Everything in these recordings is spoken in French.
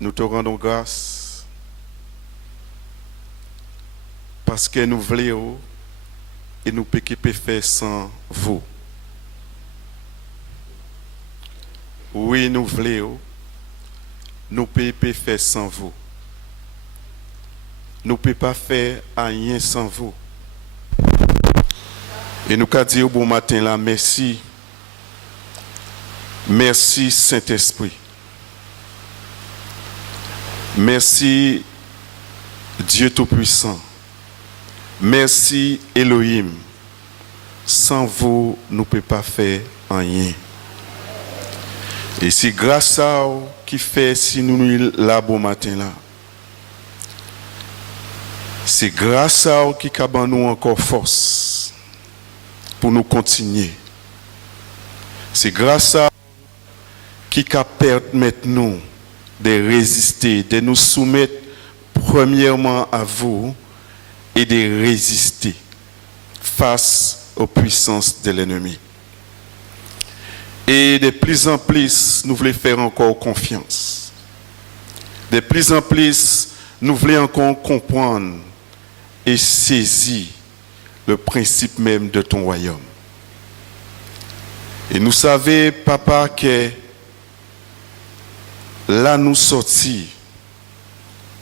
nous te rendons grâce parce que nous voulons et nous ne pouvons pas faire sans vous. Oui, nous voulons, nous ne pouvons pas faire sans vous. Nous ne pouvons pas faire rien sans vous. Et nous avons dit au bon matin là, merci. Merci Saint-Esprit. Merci Dieu Tout-Puissant. Merci Elohim. Sans vous, nous ne pouvons pas faire rien. Et c'est grâce à vous qui fait si nous nous là bon matin là. C'est grâce à vous qui a nous encore force pour nous continuer. C'est grâce à vous qui permet nous de résister, de nous soumettre premièrement à vous et de résister face aux puissances de l'ennemi. Et de plus en plus, nous voulons faire encore confiance. De plus en plus, nous voulons encore comprendre et saisir le principe même de ton royaume. Et nous savons, Papa, que là nous sortis,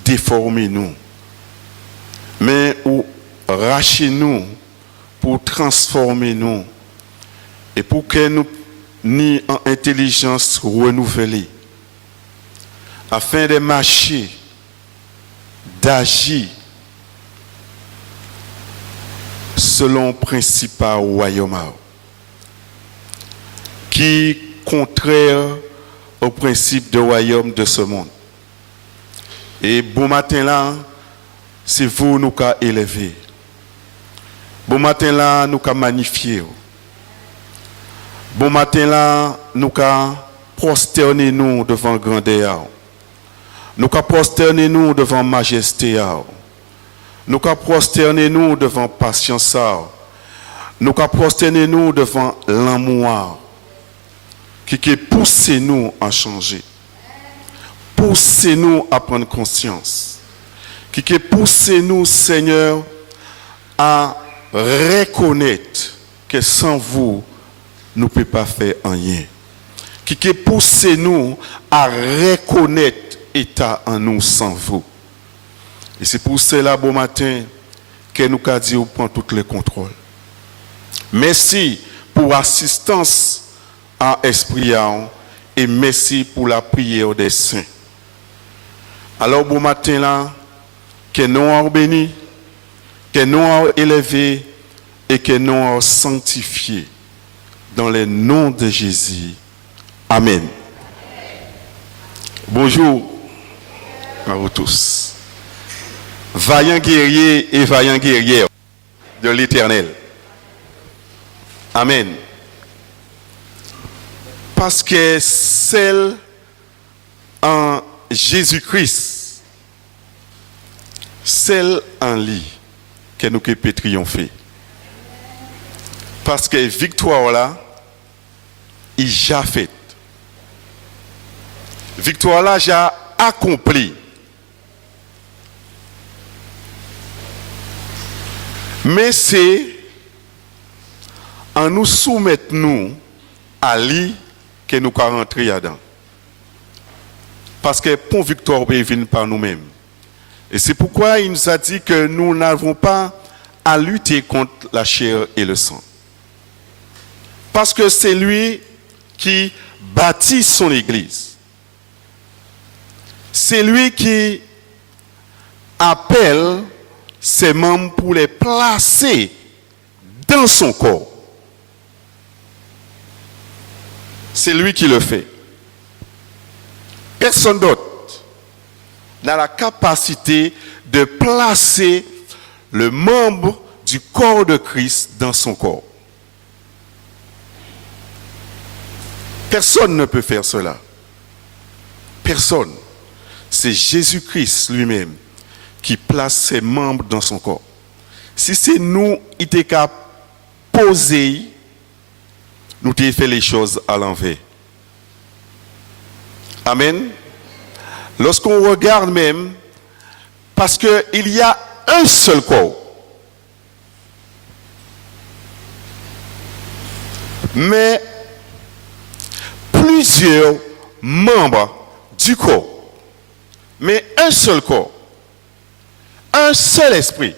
déformer nous, mais ou racher nous pour transformer nous et pour que nous ni en intelligence renouvelée, afin de marcher, d'agir selon le principe royaume qui est contraire au principe de royaume de ce monde. Et bon matin là, c'est vous nous qu'a élevé. Bon matin là, nous qu'a magnifié. Bon matin là, nous qu'a prosterné nous devant grandeur. Nous qu'a prosterné nous devant majesté. Nous qu'a prosterné nous devant patience. Nous qu'a prosterné nous devant l'amour. Qui poussez nous à changer. Poussez-nous à prendre conscience. Qui poussez nous, Seigneur, à reconnaître que sans vous, nous ne pouvons pas faire rien. Qui poussez nous à reconnaître l'état en nous sans vous. Et c'est pour cela, bon matin, que nous avons dit, on prend tout le contrôle. Merci pour l'assistance à Esprit et merci pour la prière des saints. Alors, bon matin là, que nous avons béni, que nous avons élevé et que nous avons sanctifié dans le nom de Jésus. Amen. Bonjour à vous tous. Vaillants guerriers et vaillants guerrières de l'Éternel. Amen. Parce que celle en Jésus-Christ, celle en lui, que nous pouvons triompher. Parce que victoire là, il a fait. Victoire là, j'ai accompli. Mais c'est en nous soumettre nous à lui que nous pouvons rentrer là-dedans. Parce que pour victoire, il vient par nous-mêmes. Et c'est pourquoi il nous a dit que nous n'avons pas à lutter contre la chair et le sang. Parce que c'est lui qui bâtit son église. C'est lui qui appelle ses membres pour les placer dans son corps. C'est lui qui le fait. Personne d'autre n'a la capacité de placer le membre du corps de Christ dans son corps. Personne ne peut faire cela. Personne. C'est Jésus-Christ lui-même qui place ses membres dans son corps. Si c'est nous qui étions capables de poser, nous avons fait les choses à l'envers. Amen. lorsqu'on regarde même, parce qu'il y a un seul corps, mais plusieurs membres du corps, mais un seul corps, un seul esprit,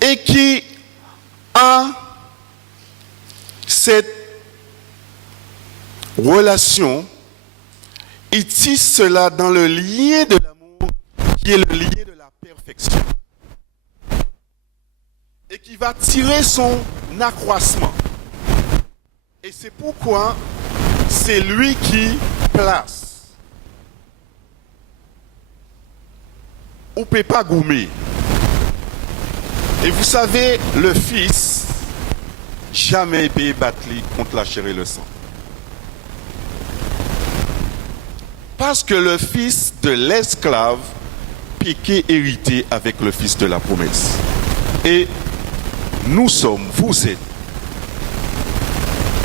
et qui a cette relation, il tisse cela dans le lien de l'amour qui est le lien de la perfection et qui va tirer son accroissement. Et c'est pourquoi c'est lui qui place. On ne peut pas gommer. Et vous savez, le Fils jamais peut battre contre la chair et le sang. Parce que le fils de l'esclave piqué hérité avec le fils de la promesse. Et nous sommes, vous êtes.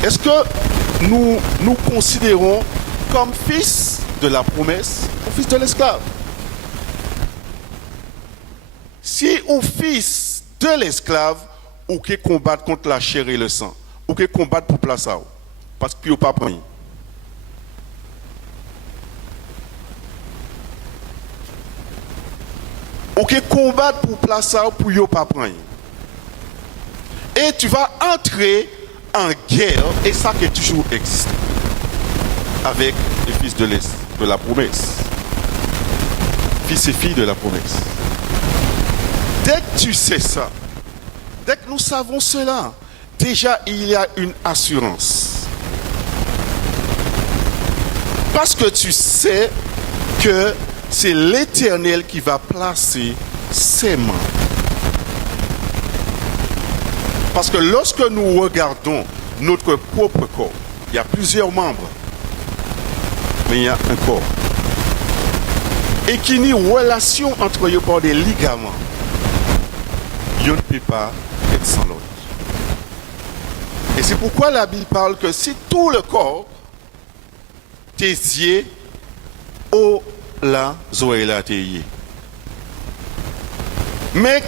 Est-ce que nous considérons comme fils de la promesse ou fils de l'esclave? Si ou fils de l'esclave, ou qui combattent contre la chair et le sang, ou qui combattent pour placer ça, parce que vous pas pris. Ou qui combattent pour placer ça, pour vous pas prendre. Et tu vas entrer en guerre, et ça qui toujours existe, avec les fils de la promesse. Fils et filles de la promesse. Dès que tu sais ça, dès que nous savons cela, déjà il y a une assurance. Parce que tu sais que c'est l'Éternel qui va placer ses mains. Parce que lorsque nous regardons notre propre corps, il y a plusieurs membres, mais il y a un corps. Et qui n'y a une relation entre eux par des ligaments. Il ne peut pas être sans l'autre. Et c'est pourquoi la Bible parle que si tout le corps t'est au la zoéla t'est. Mais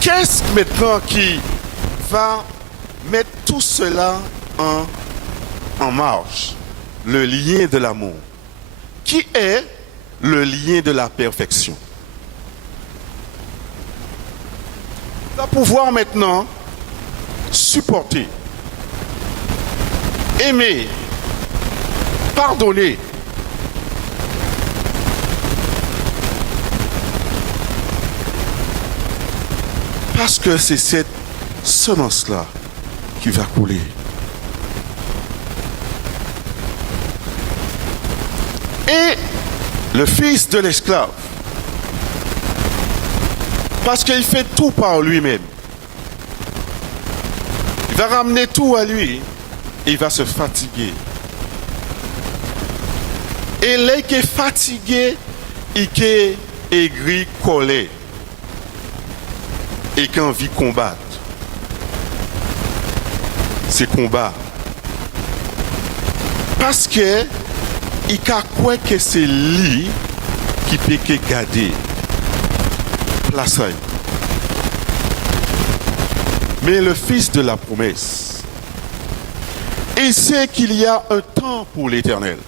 qu'est-ce maintenant qui va mettre tout cela en marche? Le lien de l'amour, qui est le lien de la perfection. Va pouvoir maintenant supporter, aimer, pardonner. Parce que c'est cette semence-là qui va couler. Et le fils de l'esclave, parce qu'il fait tout par lui-même, il va ramener tout à lui et il va se fatiguer. Et là qui est fatigué, il est aigri, collé, et qui a envie de combattre. C'est combat. Parce que il croit que c'est lui qui peut garder la saille. Mais le fils de la promesse, il sait qu'il y a un temps pour l'Éternel.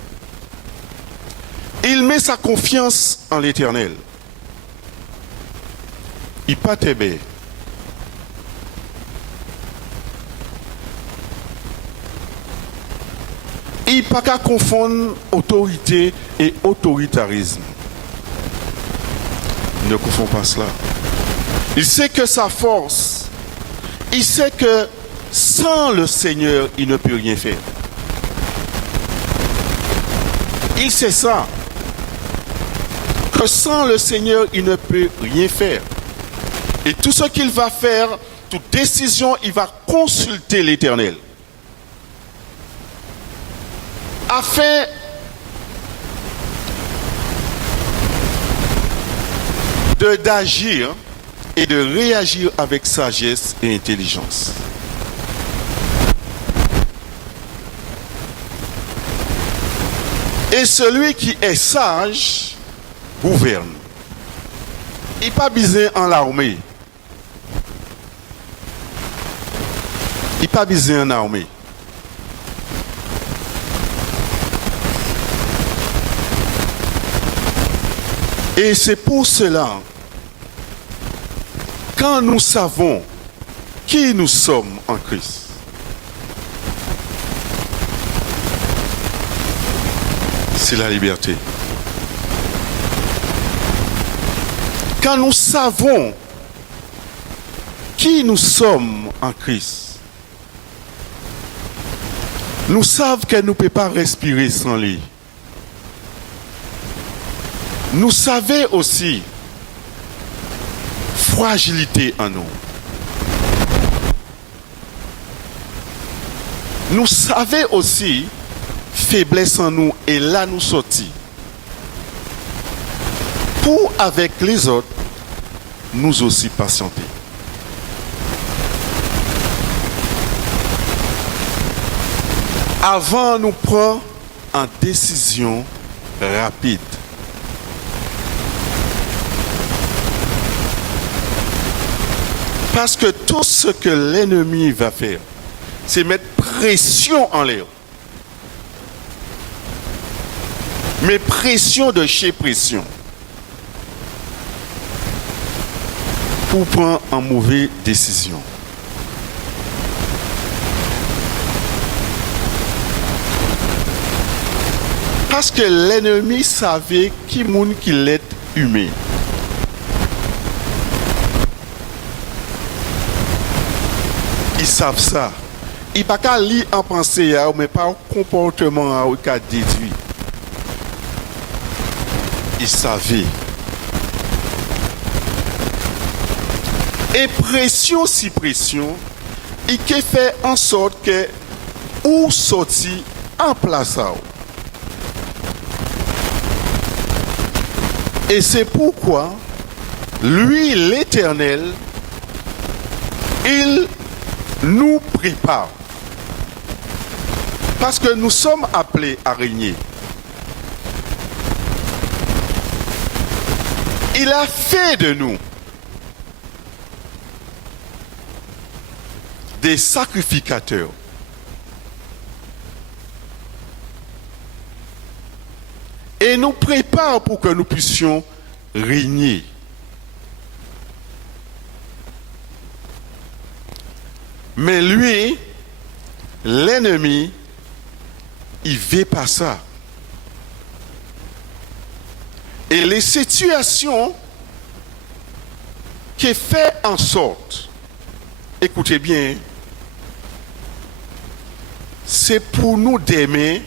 Il met sa confiance en l'Éternel. Il pas t'aimer. Il pas qu'à confondre autorité et autoritarisme. Ne confond pas cela. Il sait que sa force, il sait que sans le Seigneur, il ne peut rien faire. Il sait ça. Que sans le Seigneur, il ne peut rien faire. Et tout ce qu'il va faire, toute décision, il va consulter l'Éternel. Afin d'agir et de réagir avec sagesse et intelligence. Et celui qui est sage gouverne. Il n'est pas besoin en l'armée. Il n'est pas besoin en armée. Et c'est pour cela, quand nous savons qui nous sommes en Christ, c'est la liberté. Quand nous savons qui nous sommes en Christ, nous savons que nous ne pouvons pas respirer sans lui. Nous savons aussi fragilité en nous. Nous savons aussi faiblesse en nous et là nous sortis. Pour avec les autres, nous aussi patienter. Avant nous prendre en décision rapide. Parce que tout ce que l'ennemi va faire, c'est mettre pression en l'air. Mais pression de chez pression. Pour prendre une mauvaise décision. Parce que l'ennemi savait qui monde qu'il est humain. Ils savent ça. Ils ne peuvent pas lire en pensée, mais pas en comportement qui a déduit. Ils savaient. Et pression si pression, il fait en sorte que ou sorti en place. Et c'est pourquoi lui, l'Éternel, il nous prépare. Parce que nous sommes appelés à régner. Il a fait de nous des sacrificateurs. Et nous prépare pour que nous puissions régner. Mais lui, l'ennemi, il ne veut pas ça. Et les situations qui font en sorte, écoutez bien, c'est pour nous d'aimer,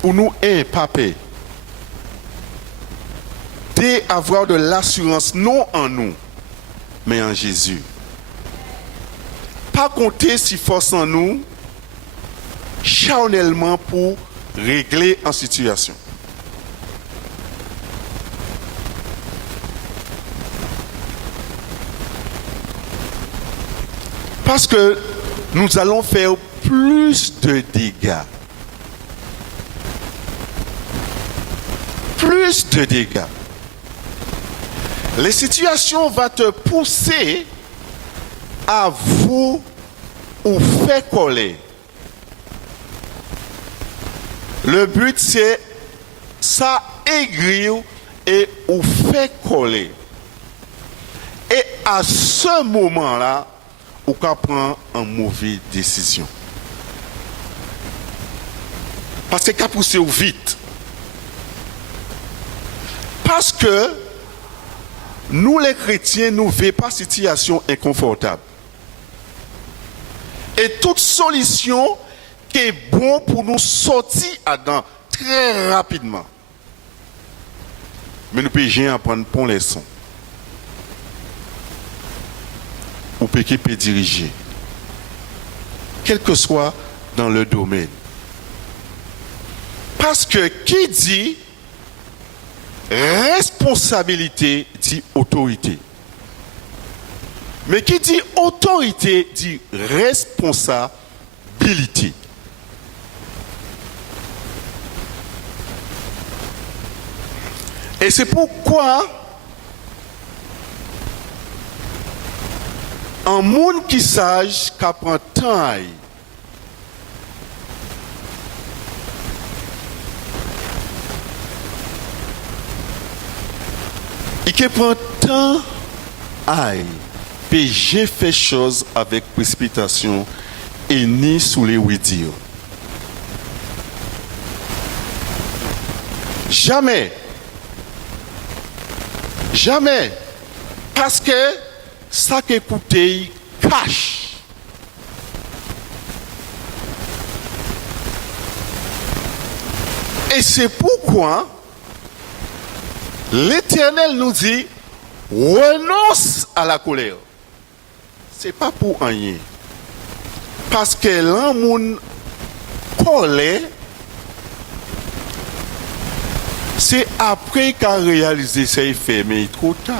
pour nous impaper, d'avoir de l'assurance non en nous, mais en Jésus. Pas compter si force en nous, charnellement pour régler en situation. Parce que nous allons faire plus de dégâts. Plus de dégâts. Les situations vont te pousser à vous ou faire coller. Le but c'est ça aigrir et ou faire coller. Et à ce moment-là, on peut prendre une mauvaise décision. Parce que qu'à pousser vite. Parce que nous les chrétiens, nous ne voulons pas situation inconfortable. Et toute solution qui est bon pour nous sortir dedans très rapidement. Mais nous pouvons apprendre pour les leçons. Ou peut diriger. Quel que soit dans le domaine. Parce que qui dit responsabilité dit autorité. Mais qui dit autorité dit responsabilité. Et c'est pourquoi un monde qui sage qu'apprend temps, et qui prend temps, péché fait chose avec précipitation et ni sous les oui-dire. Jamais. Jamais. Parce que ça qu'écoutez cache. Et c'est pourquoi l'Éternel nous dit renonce à la colère. C'est pas pour rien. Parce que l'amour colère, c'est après qu'a réalisé ses effets, mais trop tard.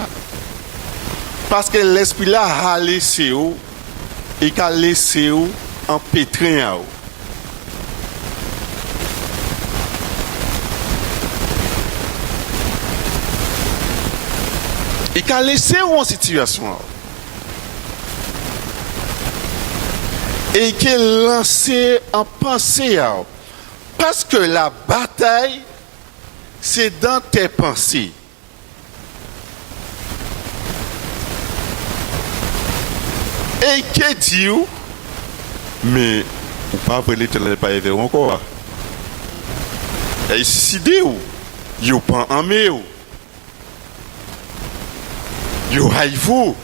Parce que l'esprit là a laissé et qu'a laissé en pétrin. Et qu'a laissé en situation. Et qu'il lancé en pensée. Parce que la bataille, c'est dans tes pensées. Et qui dit, mais ou pas après l'Éternel pas éveillé encore. Et suicidé ou, you pas en ou. You haïvou.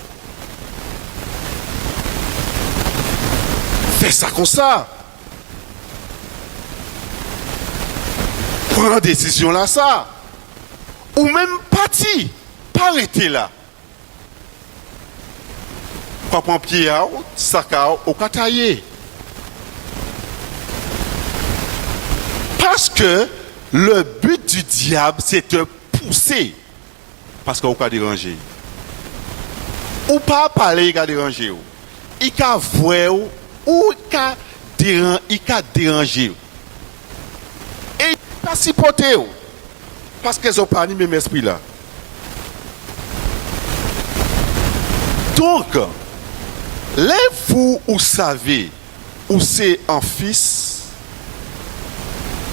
Fais ça comme ça. Prends décision là ça. Ou même parti, pas arrêter là. Pas prendre pied à sac au kataye. Parce que le but du diable c'est de pousser. Parce qu'on va déranger. Ou pas parler, il va déranger. Il va voir ou il va déranger. Et il va supporter. Parce qu'ils n'ont pas ni même esprit là. Donc, vous ou savez où c'est un fils,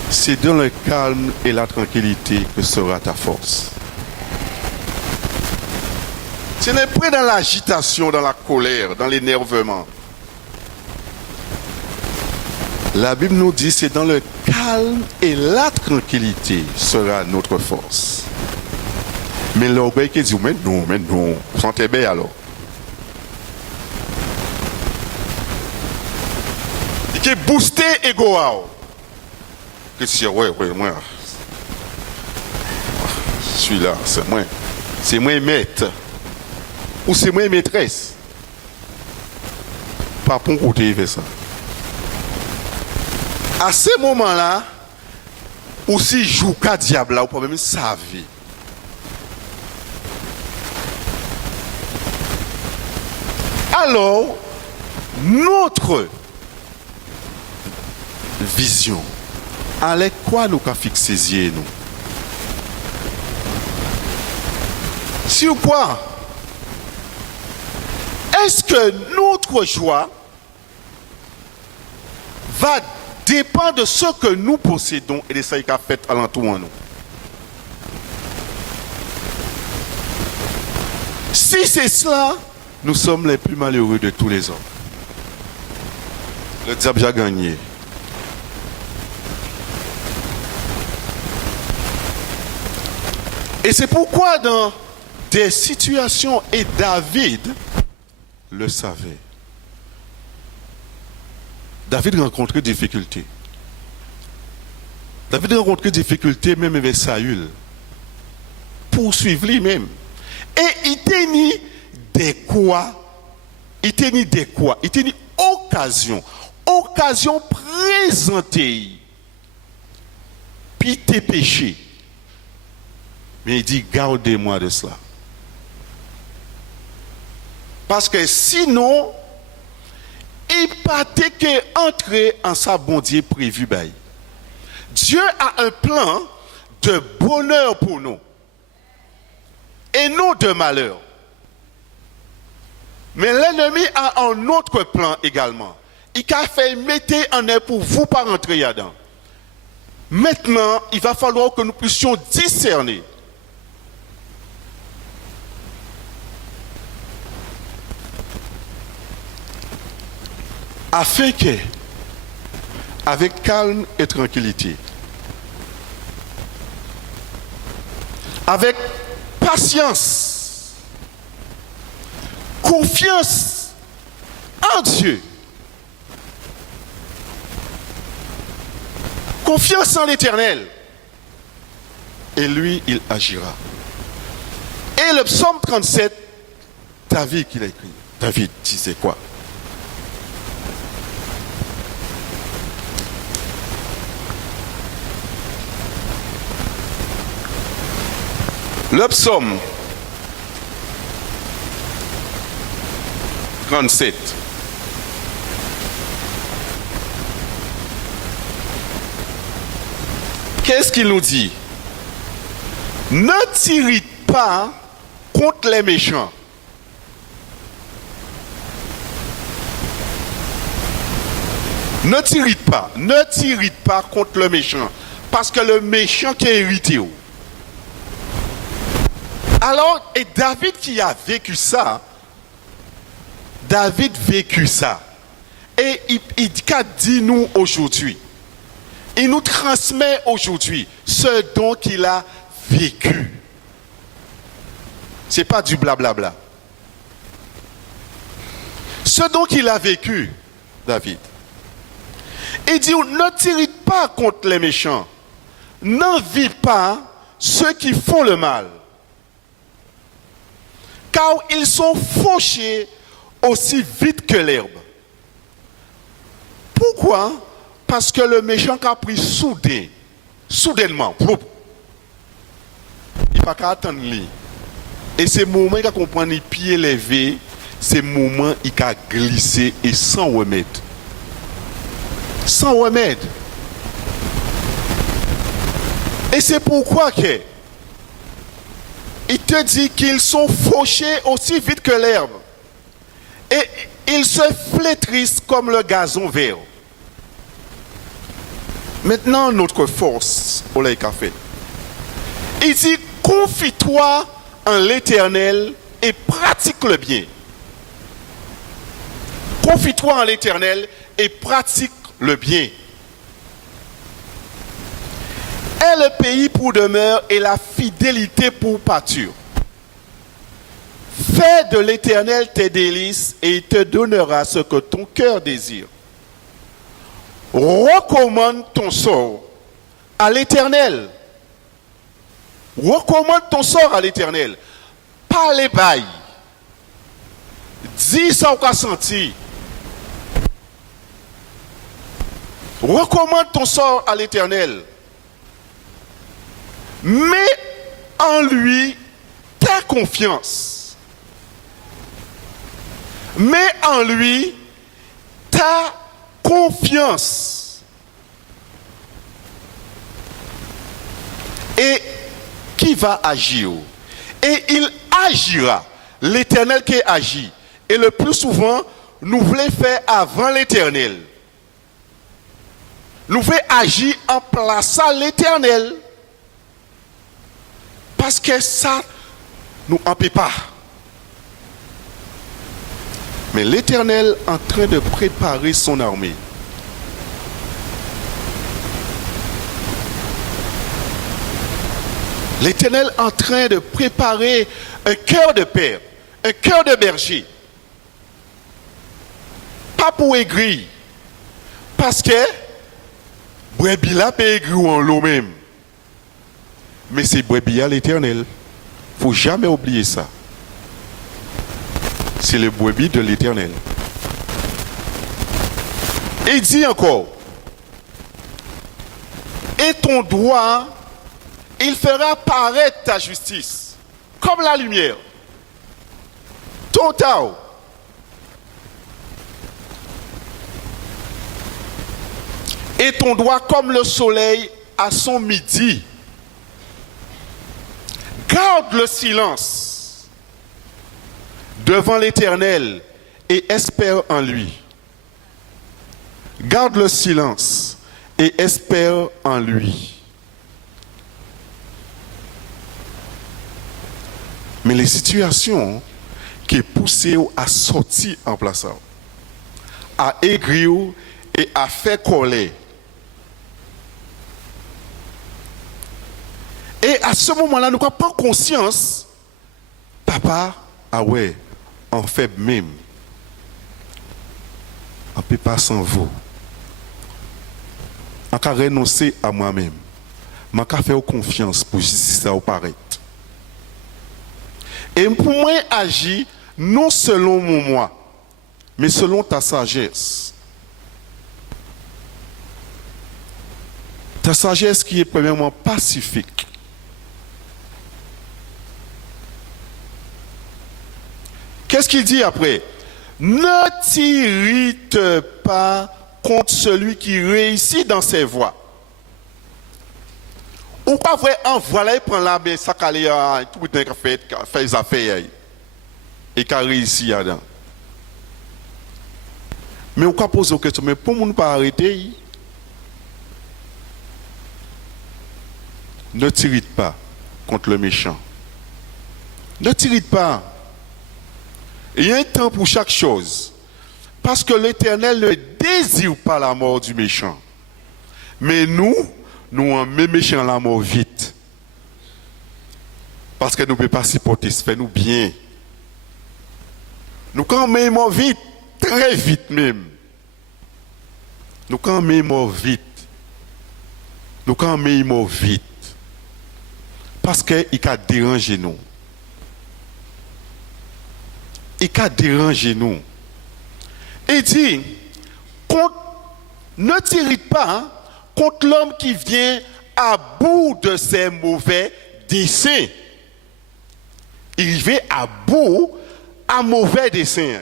c'est dans le calme et la tranquillité que sera ta force. Ce n'est pas dans l'agitation, dans la colère, dans l'énervement. La Bible nous dit c'est dans le calme et la tranquillité sera notre force. Mais l'orgueil qui dit mais non, sentez bien alors. Il qui boosté ego. Que si ouais, moi. Celui-là, c'est moi. C'est moi maître. Ou c'est moi maîtresse. Pas pour côté il fait ça. À ce moment-là, aussi joue qu'à diable là, ou pas même sa vie. Alors, notre vision, avec quoi nous avons fixé nous? Sur quoi? Est-ce que notre joie va dépendre de ce que nous possédons et de ce qui a fait alentour en nous? Si c'est cela, nous sommes les plus malheureux de tous les hommes. Le diable a gagné. Et c'est pourquoi dans des situations, et David le savait. David rencontrait des difficultés. David rencontrait des difficultés même avec Saül. Poursuivre lui-même. Et il tenait des quoi? Il tenait des quoi? Il tenait occasion. Occasion présentée. Puis tes péchés. Mais il dit, gardez-moi de cela. Parce que sinon, il pas que entrer en sa bonté prévue. Dieu a un plan de bonheur pour nous. et non de malheur. Mais l'ennemi a un autre plan également. Il a fait mettre en œuvre pour vous pas rentrer là-dedans. Maintenant, il va falloir que nous puissions discerner. Afin que, avec calme et tranquillité, avec patience, confiance en Dieu, confiance en l'Éternel, et lui, il agira. Et le psaume 37, David qui l'a écrit. David disait quoi? Le psaume 37. Qu'est-ce qu'il nous dit? Ne t'irrite pas contre les méchants. Ne t'irrite pas contre le méchant. Parce que le méchant qui est irrité. Alors, et David qui a vécu ça, et il dit nous aujourd'hui, il nous transmet aujourd'hui ce dont il a vécu. Ce n'est pas du blablabla. Ce dont il a vécu, David. Il dit, ne t'irrite pas contre les méchants. N'envie pas ceux qui font le mal. Car ils sont fauchés aussi vite que l'herbe. Pourquoi? Parce que le méchant a pris soudainement, il ne va pas attendre lui. Et c'est le moment où il comprend les pieds levés, c'est le moment où il a glissé et sans remède. Sans remède. Et c'est pourquoi que il te dit qu'ils sont fauchés aussi vite que l'herbe. Et ils se flétrissent comme le gazon vert. Maintenant, notre force, au lait café. Il dit, confie-toi en l'Éternel et pratique le bien. Confie-toi en l'Éternel et pratique le bien. Est le pays pour demeure et la fidélité pour pâture. Fais de l'Éternel tes délices et il te donnera ce que ton cœur désire. Recommande ton sort à l'Éternel. Recommande ton sort à l'Éternel. Pas les bails. Dis ça qu'on a senti. Recommande ton sort à l'Éternel. Mets en lui ta confiance. Mets en lui ta confiance. Et qui va agir? Et il agira. L'Éternel qui agit. Et le plus souvent, nous voulons faire avant l'Éternel. Nous voulons agir en plaçant l'Éternel. Parce que ça, nous empêche pas. Mais l'Éternel est en train de préparer son armée. L'Éternel est en train de préparer un cœur de père, un cœur de berger. Pas pour aigrir. Parce que, brebis là peut aigrir en l'eau même. Mais c'est brebis à l'Éternel. Il ne faut jamais oublier ça. C'est le brebis de l'Éternel. Et il dit encore, et ton droit, il fera paraître ta justice, comme la lumière. Ton Tao. Et ton droit comme le soleil à son midi. garde le silence devant l'Éternel et espère en lui. Garde le silence et espère en lui. Mais les situations qui poussent à sortir en place, à aigrir et à faire coller. Et à ce moment-là, nous n'avons pas conscience, papa, ah ouais, en fait même, on ne peut pas sans vous. On peut renoncer à moi-même. Je peux faire confiance pour justice ça paraître. Et pour moi, agir non selon mon moi, mais selon ta sagesse. Ta sagesse qui est premièrement pacifique. Qu'est-ce qu'il dit après? Ne t'irrite pas contre celui qui réussit dans ses voies. Ou pas vrai, en voilà, il prend la main, ça calé, tout le temps fait des affaires. Et qui a réussi là-dedans. Mais on peut poser la question, mais pour ne pas arrêter, ne t'irrite pas contre le méchant. Ne t'irrite pas. Il y a un temps pour chaque chose. Parce que l'Éternel ne désire pas la mort du méchant. Mais nous en méchant la mort vite. Parce que nous ne pouvons pas supporter, ça fait nous bien. Nous quand même mort vite, très vite même. Nous quand même mort vite. Nous quand même mort vite. Parce qu'il a dérangé nous. Il a dérangé nous. Il dit, ne t'irrite pas contre l'homme qui vient à bout de ses mauvais desseins. Il vient à bout à mauvais desseins.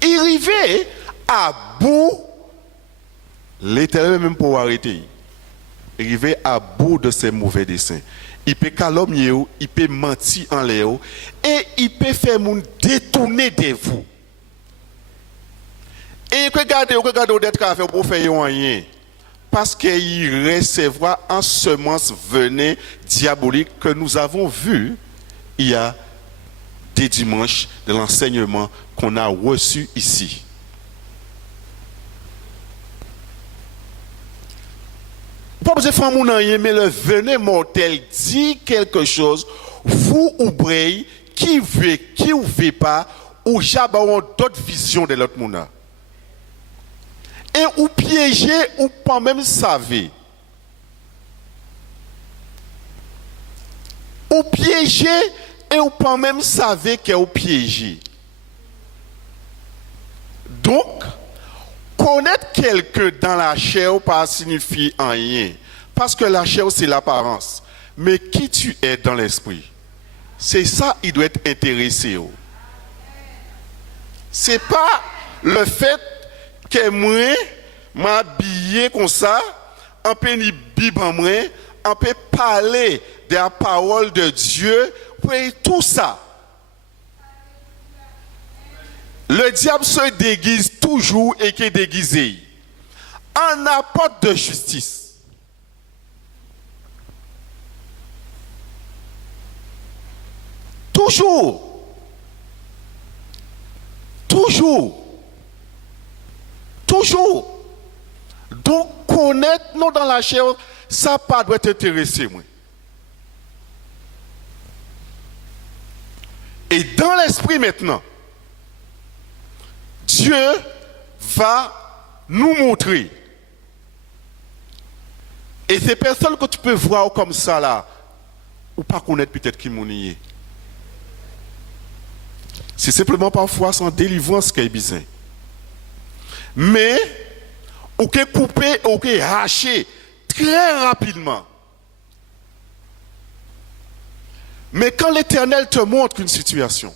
Il arrivait à bout, l'Éternel même pour arrêter. Il arrivait à bout de ses mauvais desseins. Il peut calomnier, il peut mentir en l'air et il peut faire moun détourner de vous. Et regardez d'être à faire pour faire rien. Parce qu'il recevra en semence venin diabolique que nous avons vu il y a des dimanches de l'enseignement qu'on a reçu ici. Pas besoin de faire mon rien, mais le venin mortel dit quelque chose. Vous oubliez qui ou veut pas, ou jamais d'autres visions de l'autre monde. Et ou piéger ou pas même savez. Ou piéger et ou pas même savez que ou piégé. Donc, connaître quelqu'un dans la chair pas signifie rien. Parce que la chair, c'est l'apparence. Mais qui tu es dans l'esprit? C'est ça, il doit être intéressé. C'est pas le fait que moi, m'habiller comme ça, on peut ni Bible en moi, on peut parler de la parole de Dieu, pour tout ça. Le diable se déguise toujours et qui est déguisé. En apporte de justice. Toujours. Toujours. Toujours. Donc, connaître nous dans la chair, ça pas doit t'intéresser, moi. Et dans l'esprit maintenant, Dieu va nous montrer. Et ces personnes que tu peux voir comme ça là, ou pas connaître peut-être qui m'ont nié. C'est simplement parfois sans délivrance qu'il y a besoin. Mais, on peut couper, on peut arracher très rapidement. Mais quand l'Éternel te montre une situation,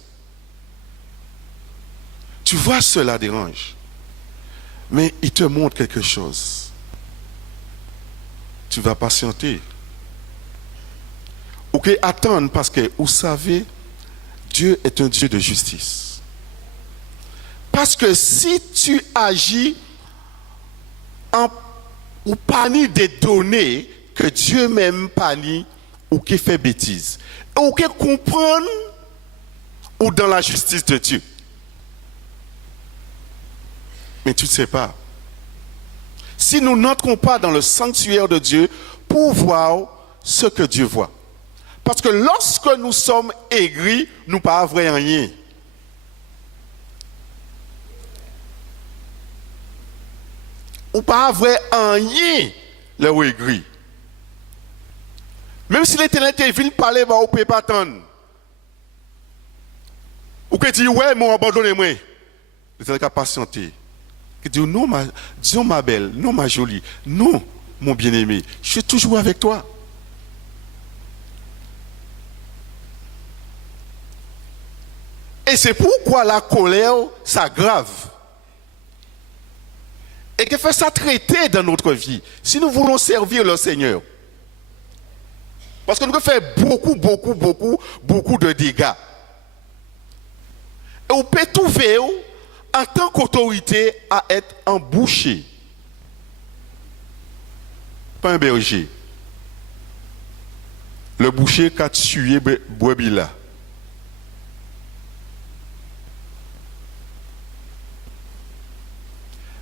tu vois cela dérange. Mais il te montre quelque chose. tu vas patienter. Ok, attendre parce que vous savez, Dieu est un Dieu de justice. Parce que si tu agis ou panie des données que Dieu même panie ou qui fait bêtise, ou qui comprendre ou dans la justice de Dieu. Mais tu ne sais pas. Si nous n'entrons pas dans le sanctuaire de Dieu pour voir ce que Dieu voit. Parce que lorsque nous sommes aigris, nous ne pas rien. Ou pas vrai rien, le aigri. Même si l'Éternel te vient parler, vous ne pouvez pas attendre. Ou que dit, ouais, moi, abandonnez-moi. L'Éternel a patienté. Il dit, non, disons ma belle, non, ma jolie, non, mon bien-aimé, je suis toujours avec toi. Et c'est pourquoi la colère s'aggrave. Et que fait ça traiter dans notre vie, si nous voulons servir le Seigneur. Parce que nous pouvons faire beaucoup de dégâts. Et on peut trouver, en tant qu'autorité, à être un boucher. Pas un berger. Le boucher qui a tué brebis là.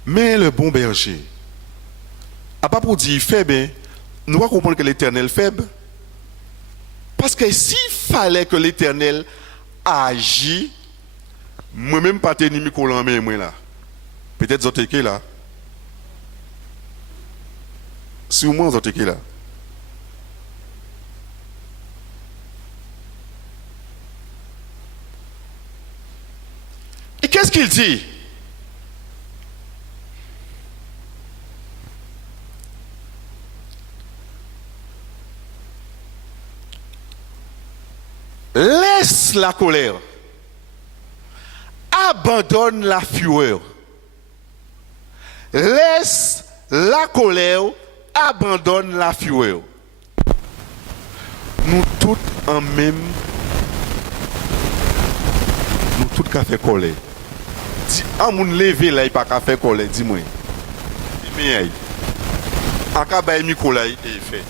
Mais le bon berger, à pas pour dire faible, nous devons comprendre que l'Éternel est faible. Parce que s'il fallait que l'Éternel agisse, moi-même pas tenir micro en main moi là. Peut-être zotéke là. Si au moins zotéke là. Et qu'est-ce qu'il dit? Laisse la colère. Abandonne la fureur. Laisse la colère. Abandonne la fureur. Nous tous en même. Nous tous qu'à faire colère. Si un moun levé là, il pas qu'à faire colère, dis-moi. Dis-moi. Akaba micro là est fait.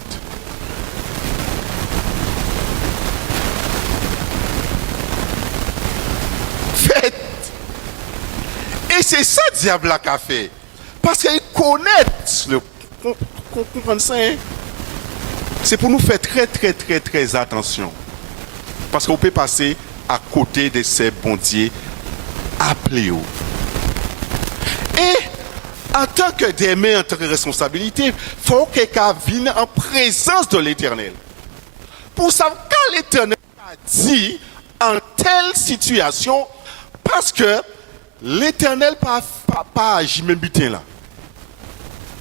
Et c'est ça que le diable a fait. Parce qu'il connaît le. Comprends ça, hein? C'est pour nous faire très attention. Parce qu'on peut passer à côté de ces bons dieux appelés. Et en tant que démé, en tant que responsabilité, il faut que quelqu'un vienne en présence de l'Éternel. Pour savoir quand l'Éternel a dit en telle situation, parce que l'Éternel pas agir même butin là.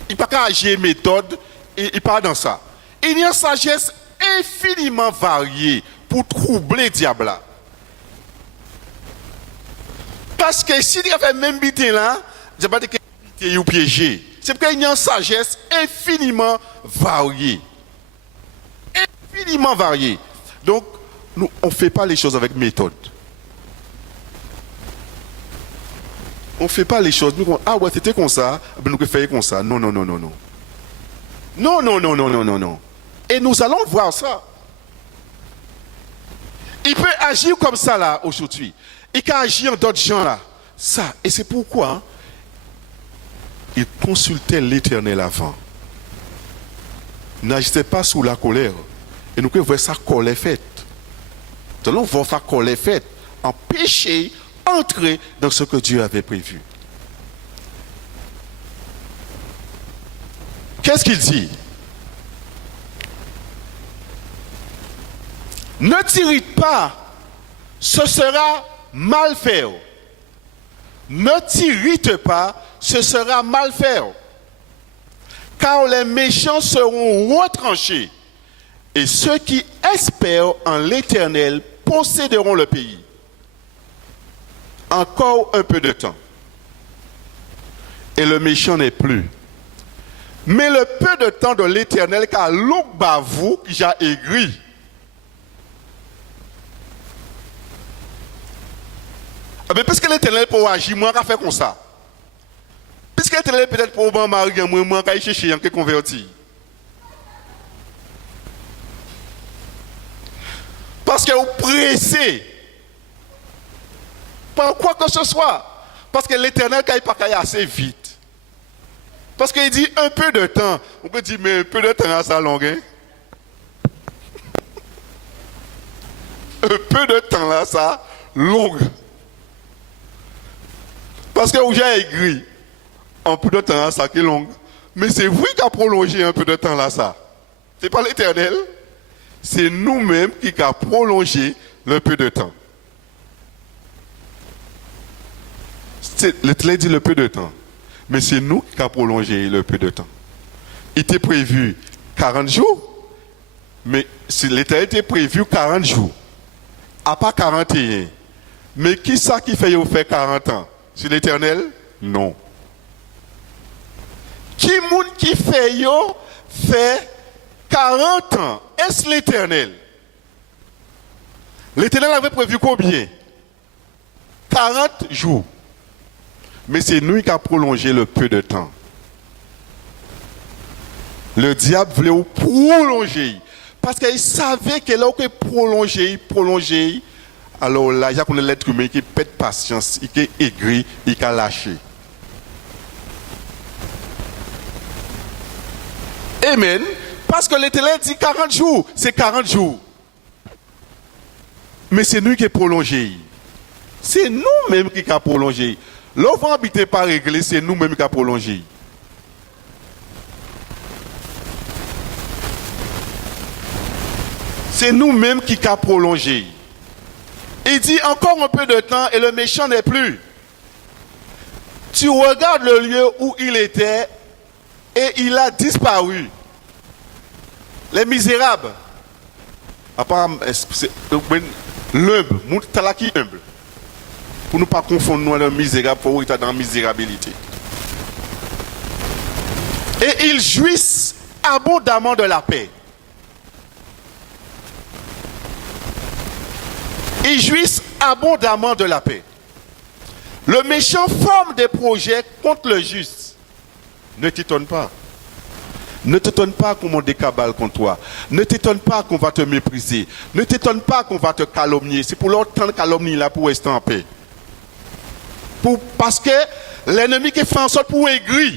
Il pas qu'à agir méthode, il pas dans ça. Il y a une sagesse infiniment variée pour troubler le diable là. Parce que s'il y avait même butin là, il n'y a pas de question piégé. C'est parce qu'il y a une sagesse infiniment variée. Infiniment variée. Donc, nous, on ne fait pas les choses avec méthode. On ne fait pas les choses. Nous, ah ouais, c'était comme ça, ben nous faire comme ça. Non. Non. Et nous allons voir ça. Il peut agir comme ça là aujourd'hui. Il peut agir d'autres gens là. Ça. Et c'est pourquoi hein, il consultait l'Éternel avant. N'agissez pas sous la colère. Et nous pouvons voir sa colère faite. Nous allons voir sa colère faite. En péché, entrer dans ce que Dieu avait prévu. Qu'est-ce qu'il dit? Ne t'irrite pas, ce sera mal fait. Ne t'irrite pas, ce sera mal fait. Car les méchants seront retranchés, et ceux qui espèrent en l'Éternel posséderont le pays. Encore un peu de temps. Et le méchant n'est plus. Mais le peu de temps de l'Éternel car l'eau vous qui j'ai aigri. Mais puisque l'Éternel pour agir, moi, qu'a fait comme ça. Puisque l'Éternel peut-être pour moi, marier, moi, qu'a cherché, qui converti. Parce que vous pressez. Par quoi que ce soit. Parce que l'Éternel, quand il pas assez vite. Parce qu'il dit un peu de temps. On peut dire, mais un peu de temps, ça long. Hein? Un peu de temps, là, ça long. Parce que vous avez écrit, un peu de temps, ça qui est long. Mais c'est vous qui avez prolongé un peu de temps, là, ça. Ce n'est pas l'Éternel. C'est nous-mêmes qui avons prolongé le peu de temps. L'Éternel dit le peu de temps. Mais c'est nous qui avons prolongé le peu de temps. Il était prévu 40 jours. Mais l'Éternel était prévu 40 jours. À pas 41. Mais qui ça qui fait 40 ans? C'est l'Éternel? Non. Qui moun qui fait 40 ans? Est-ce l'Éternel? L'Éternel avait prévu combien? 40 jours. Mais c'est nous qui avons prolongé le peu de temps. Le diable voulait prolonger. Parce qu'il savait que là où il prolongeait, alors là, il y a l'être humain qui pète patience, qui est aigri, qui a lâché. Amen. Parce que l'Éternel dit 40 jours, c'est 40 jours. Mais c'est nous qui avons prolongé. C'est nous-mêmes qui avons prolongé. L'offre habité par réglé, c'est nous-mêmes qui avons prolongé. C'est nous-mêmes qui avons prolongé. Il dit encore un peu de temps et le méchant n'est plus. Tu regardes le lieu où il était et il a disparu. Les misérables. L'humble, qui humble. Pour ne pas confondre nous le misérable, pour être dans la misérabilité. Et ils jouissent abondamment de la paix. Ils jouissent abondamment de la paix. Le méchant forme des projets contre le juste. Ne t'étonne pas. Ne t'étonne pas qu'on monte des cabales contre toi. Ne t'étonne pas qu'on va te mépriser. Ne t'étonne pas qu'on va te calomnier. C'est pour l'autre temps de calomnie là pour rester en paix. Parce que l'ennemi qui fait en sorte pour aigrir.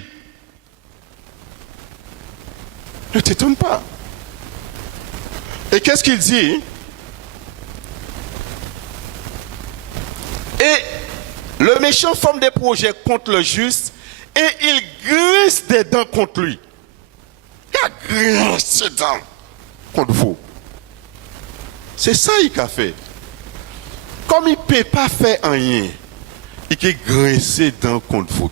Ne t'étonne pas. Et qu'est-ce qu'il dit? Et le méchant forme des projets contre le juste et il grince des dents contre lui. Il a grincé des dents contre vous. C'est ça qu'il a fait. Comme il ne peut pas faire rien, il a grincé des dents contre vous.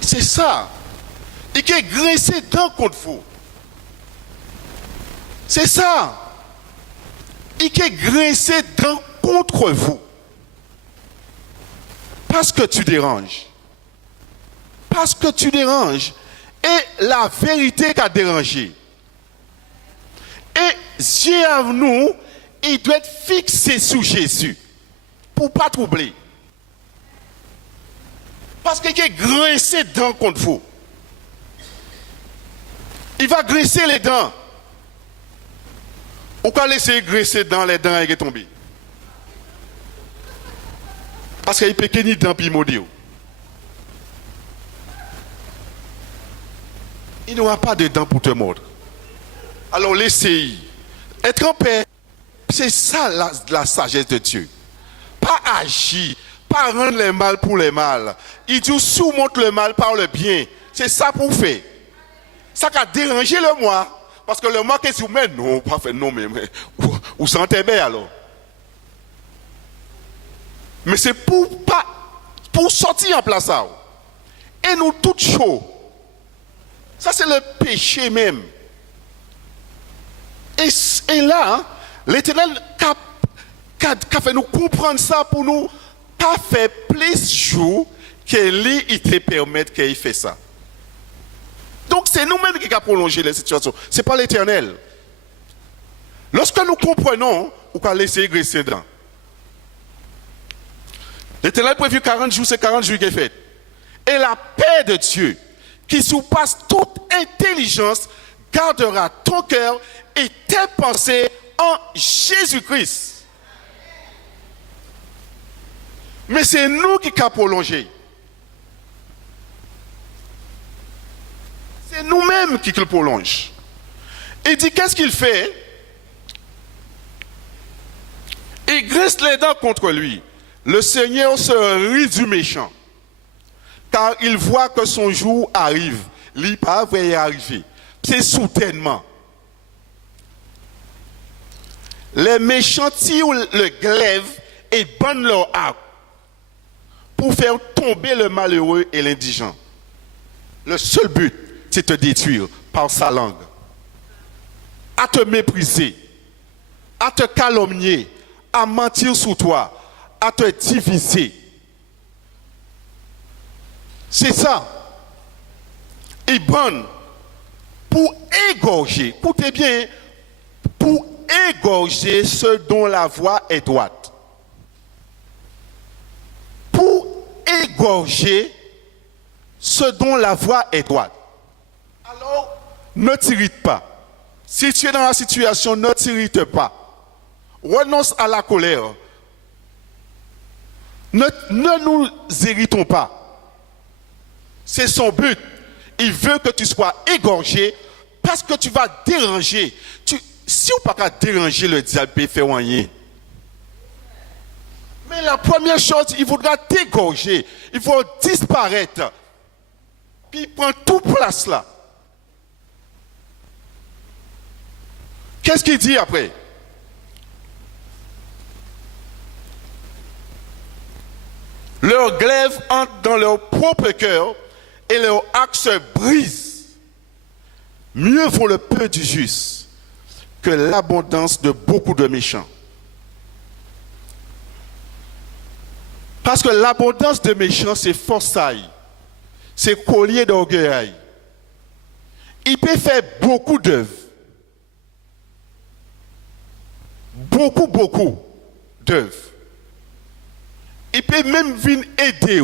C'est ça. Il a grincé des dents contre vous. C'est ça. Il a grincé des dents contre vous. Parce que tu déranges. Parce que tu déranges. Et la vérité qui a dérangé. Et Dieu à nous, il doit être fixé sur Jésus. Pour ne pas troubler. Parce qu'il a grincé des dents contre vous. Il va grincer les dents. Ou quand laisser grincer dans les dents et tomber. Parce qu'il peut qu'il dents puis maudit. Il n'aura pas de dents pour te mordre. Alors laissez-y. Être en paix, c'est ça la sagesse de Dieu. Pas agir, pas rendre le mal pour le mal. Il dit surmonte le mal par le bien. C'est ça pour faire. Ça qui a dérangé le moi. Parce que le moi qui est sur mais non, pas fait non, mais vous sentez bien alors. Mais c'est pour sortir en place ça. Et nous tout chaud. Ça c'est le péché même. Et là, l'Éternel a fait nous comprendre ça pour nous pas fait plus jours que lui, il te permet qu'il fait ça. Donc c'est nous-mêmes qui avons prolongé la situation. Ce n'est pas l'Éternel. Lorsque nous comprenons, on va laisser graisser dedans. L'Éternel prévu 40 jours, c'est 40 jours qu'il est fait. Et la paix de Dieu, qui surpasse toute intelligence, gardera ton cœur et tes pensées en Jésus-Christ. Mais c'est nous qui avons prolongé. C'est nous-mêmes qui le prolonge. Il dit, qu'est-ce qu'il fait? Il graisse les dents contre lui. Le Seigneur se rit du méchant, car il voit que son jour arrive. Il va y arriver. C'est soudainement. Les méchants tirent le glaive et bandent leur arc pour faire tomber le malheureux et l'indigent. Le seul but, c'est te détruire par sa langue, à te mépriser, à te calomnier, à mentir sur toi, à te diviser. C'est ça. Il bande pour égorger, écoutez bien, pour égorger ceux dont la voie est droite. Pour égorger ceux dont la voie est droite. Alors, ne t'irrite pas. Si tu es dans la situation, ne t'irrite pas. Renonce à la colère. Ne nous irritons pas. C'est son but. Il veut que tu sois égorgé parce que tu vas déranger. Si on ne peut pas déranger le diable, il peut faire rien. Mais la première chose, il voudra t'égorger. Il faut disparaître. Puis il prend toute place là. Qu'est-ce qu'il dit après? Leur glaive entre dans leur propre cœur et leur arc se brise. Mieux vaut le peu du juste que l'abondance de beaucoup de méchants. Parce que l'abondance de méchants, c'est forçaille, c'est collier d'orgueil. Il peut faire beaucoup d'œuvres. Beaucoup d'œuvres. Il peut même venir aider.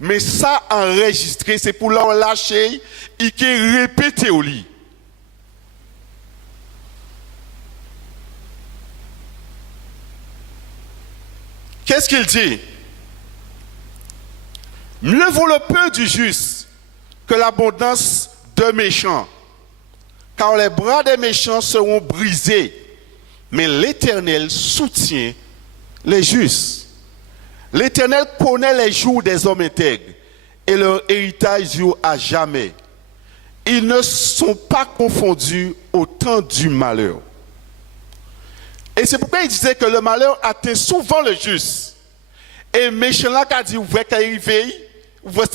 Mais ça enregistré, c'est pour leur lâcher, il peut répéter au lit. Qu'est-ce qu'il dit? Mieux vaut le peu du juste que l'abondance de méchants. Car les bras des méchants seront brisés. Mais l'Éternel soutient les justes. L'Éternel connaît les jours des hommes intègres et leur héritage dure à jamais. Ils ne sont pas confondus au temps du malheur. Et c'est pourquoi il disait que le malheur atteint souvent le juste. Et le méchant là qui a dit, vous voyez ça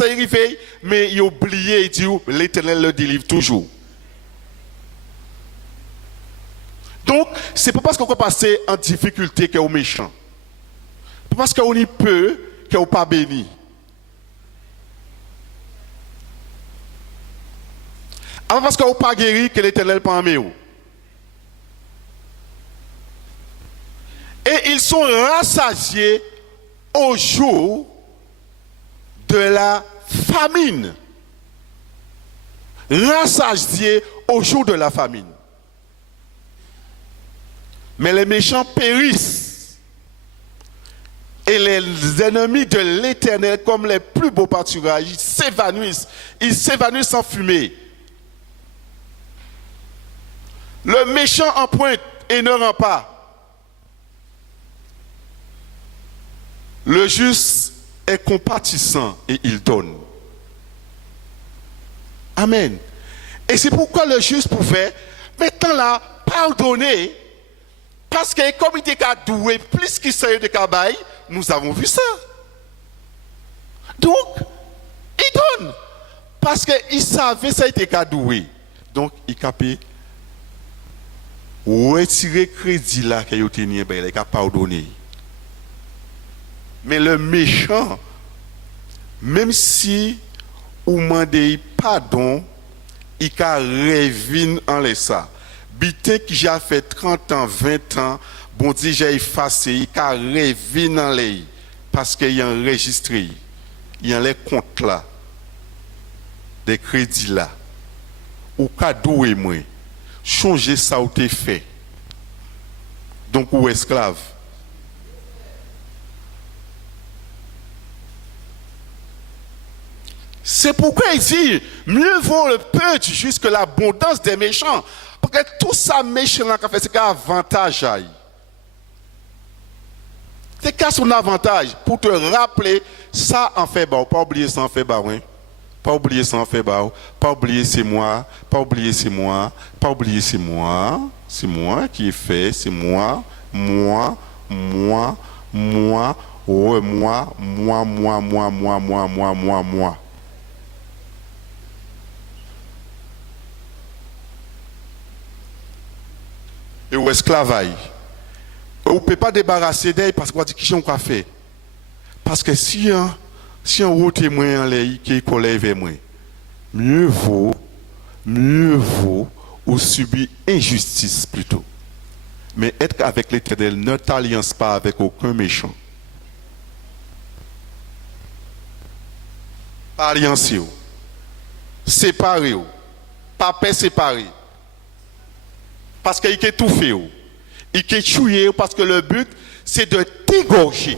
arrive, mais il a oublié, il dit, l'Éternel le délivre toujours. Donc, c'est pas parce qu'on peut passer en difficulté qu'on est méchant. C'est parce qu'on y peut qu'on n'est pas béni. C'est parce qu'on n'est pas guéri que l'Éternel pas aimé. Et ils sont rassasiés au jour de la famine. Rassasiés au jour de la famine. Mais les méchants périssent. Et les ennemis de l'Éternel, comme les plus beaux pâturages, ils s'évanouissent. Ils s'évanouissent en fumée. Le méchant emprunte et ne rend pas. Le juste est compatissant et il donne. Amen. Et c'est pourquoi le juste pouvait maintenant là pardonner. Parce que comme il était doué, plus qu'il s'est de cabaye, nous avons vu ça. Donc, il donne. Parce qu'il savait ça était doué. Donc, il a pu retirer le crédit là qu'il a tenu, il a pardonné. Mais le méchant, même si ou demandez pardon, il a revenu en laissant. Bité qui j'ai fait 30 ans, 20 ans, bon Dieu j'ai effacé, il a revenu en l'air parce qu'il y a enregistré, il y a les comptes là, des crédits là, ou cadeau et moi, changer ça ou t'es fait. Donc ou esclave. C'est pourquoi il dit, mieux vaut le peu du juste que l'abondance des méchants. Parce que tout ça méchant là qu'a fait, c'est qu'un avantage. C'est qu'à son avantage pour te rappeler ça en fait bas, pas oublier ça en fait bas, oui. Pas oublier ça en fait bas, pas oublier c'est moi, pas oublier c'est moi, pas oublier c'est moi qui ai fait, c'est moi, ouais, moi. Et au esclavage. On ne peut pas débarrasser d'elle parce qu'on va dire qui on fait. Parce que si un autre témoin qui est collé vers moi, mieux vaut ou subir injustice plutôt. Mais être avec l'Éternel ne t'alliance pas avec aucun méchant. Pas alliancé, séparé, pas paix séparé. Parce qu'il est tout fait. Il est tué parce que le but, c'est de t'égorger.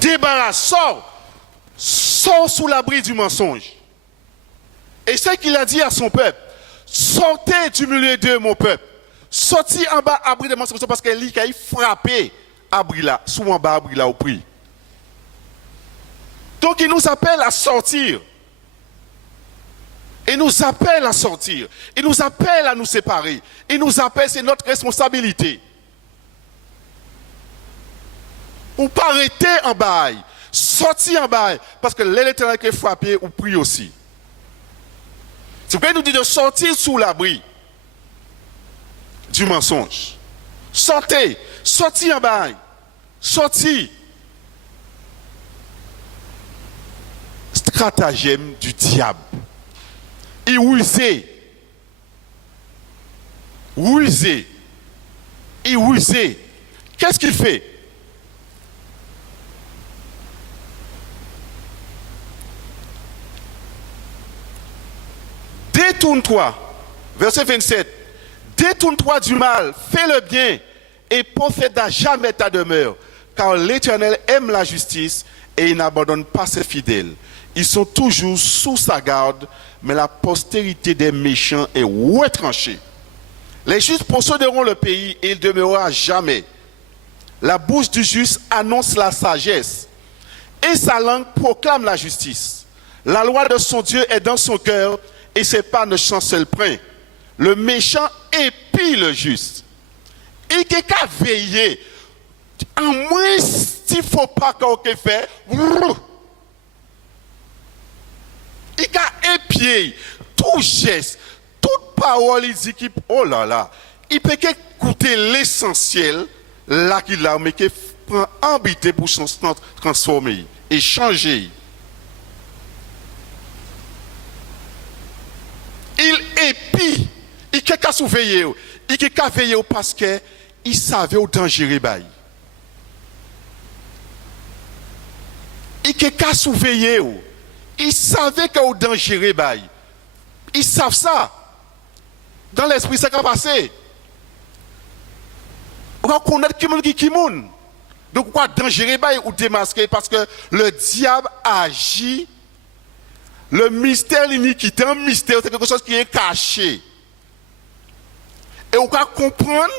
Débarrasse, sors sous l'abri du mensonge. Et c'est ce qu'il a dit à son peuple. Sortez du milieu de mon peuple. Sortez en bas, abri de mensonge, parce qu'il a frappé abri là, sous en bas, abri là au prix. Donc il nous appelle à sortir. Il nous appelle à sortir. Il nous appelle à nous séparer. Il nous appelle, c'est notre responsabilité. Ou pas arrêter en bail. Sortir en bail. Parce que l'Éternel qui est frappé, ou prie aussi. C'est pourquoi il nous dit de sortir sous l'abri du mensonge. Sortez. Sortir en bail. Sortir. Stratagème du diable. Il rusé. Qu'est-ce qu'il fait? Détourne-toi. Verset 27. Détourne-toi du mal, fais le bien et possède à jamais ta demeure. Car l'Éternel aime la justice et il n'abandonne pas ses fidèles. Ils sont toujours sous sa garde, mais la postérité des méchants est retranchée. Les justes posséderont le pays et il demeurera jamais. La bouche du juste annonce la sagesse et sa langue proclame la justice. La loi de son Dieu est dans son cœur et ses pas ne chancellent point. Le méchant épie le juste. Et quelqu'un veille. En moins, s'il ne faut pas qu'on fait. Il a épié tout geste, toute parole, il dit qu'il, oh là là, il peut écouter l'essentiel, là qu'il a, mais qu'il prend ambité pour se transformer et changer. Il épie, il peut qu'à surveiller, il peut qu'à veiller parce qu'il savait au danger. Il peut qu'à surveiller. Ils savaient qu'il y a un danger. Ils savent ça. Dans l'esprit, ça va passer. On va connaître qui est. Donc, quoi, danger ou démasqué parce que le diable agit. Le mystère, l'iniquité, un mystère, c'est quelque chose qui est caché. Et on va comprendre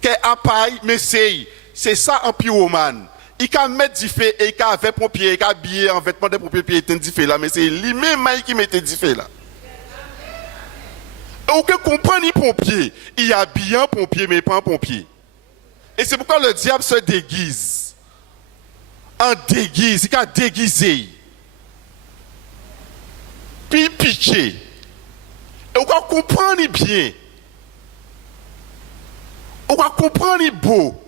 qu'il y a un paille, mais c'est ça un pyromane. Il peut mettre du feu et il peut avec pompier, il peut habiller en vêtements de pompier et il du feu là, mais c'est lui-même qui mettait du feu là. Et on peut comprendre les pompiers, il habille un pompier mais pas un pompier. Et c'est pourquoi le diable se déguise. En déguise, il a déguisé. Puis piqué. Et on va comprendre bien. On va comprendre beau.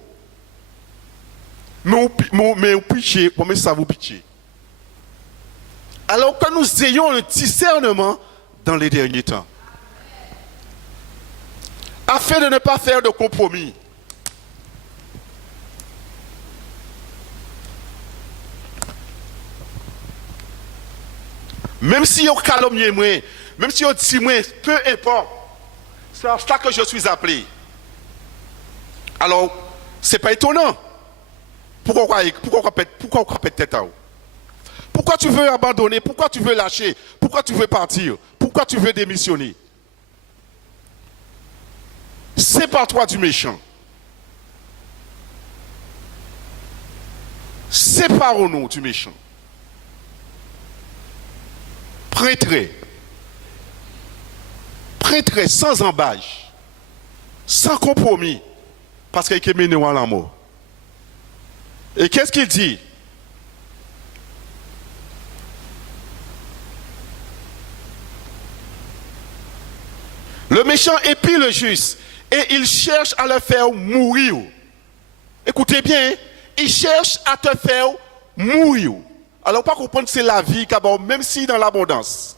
Mais vous pitchez, mais ça vous pitchez. Alors que nous ayons un discernement dans les derniers temps. Afin de ne pas faire de compromis. Même si on calomnie moi, même si on dit moi, peu importe, c'est à ça que je suis appelé. Alors, ce n'est pas étonnant. Pourquoi on pète tête à vous? Pourquoi tu veux abandonner? Pourquoi tu veux lâcher? Pourquoi tu veux partir? Pourquoi tu veux démissionner? Sépare-toi du méchant. Séparons-nous du méchant. Prêtrez sans embâche, sans compromis, parce qu'il est mené à la mort. Et qu'est-ce qu'il dit? Le méchant épie le juste et il cherche à le faire mourir. Écoutez bien, il cherche à te faire mourir. Alors, pas comprendre que c'est la vie, même si dans l'abondance.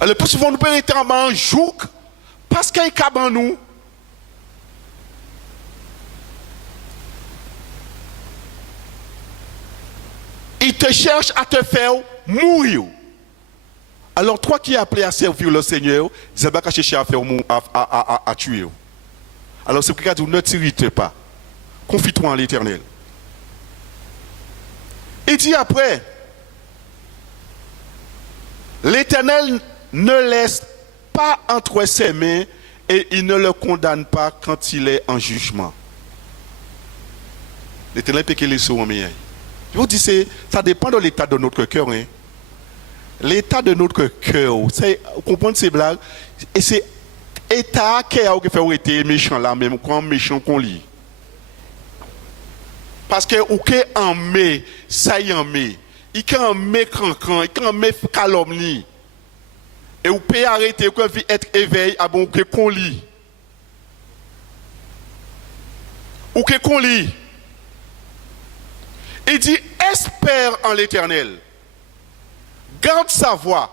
Alors, le plus souvent, nous pouvons être en jour parce qu'il y a en nous. Il te cherche à te faire mourir. Alors, toi qui es appelé à servir le Seigneur, il ne va pas chercher à faire à tuer. Alors, c'est pourquoi il dit ne t'irrite pas. Confie-toi en l'Éternel. Il dit après, l'Éternel ne laisse pas entre ses mains et il ne le condamne pas quand il est en jugement. L'Éternel peut qu'il est sur un meilleur. Je vous dis, ça dépend de l'état de notre cœur. Hein. L'état de notre cœur, vous comprenez ces blagues? Et c'est l'état qui fait arrêter méchant là, même quand méchant qu'on lit. Parce que ou que en met, ça y en met. Il can met cancan, il can met calomnie. Et vous pouvez arrêter quand vous être éveillé à bon que qu'on lit. Ou que qu'on lit. Il dit espère en l'Éternel. Garde sa voix.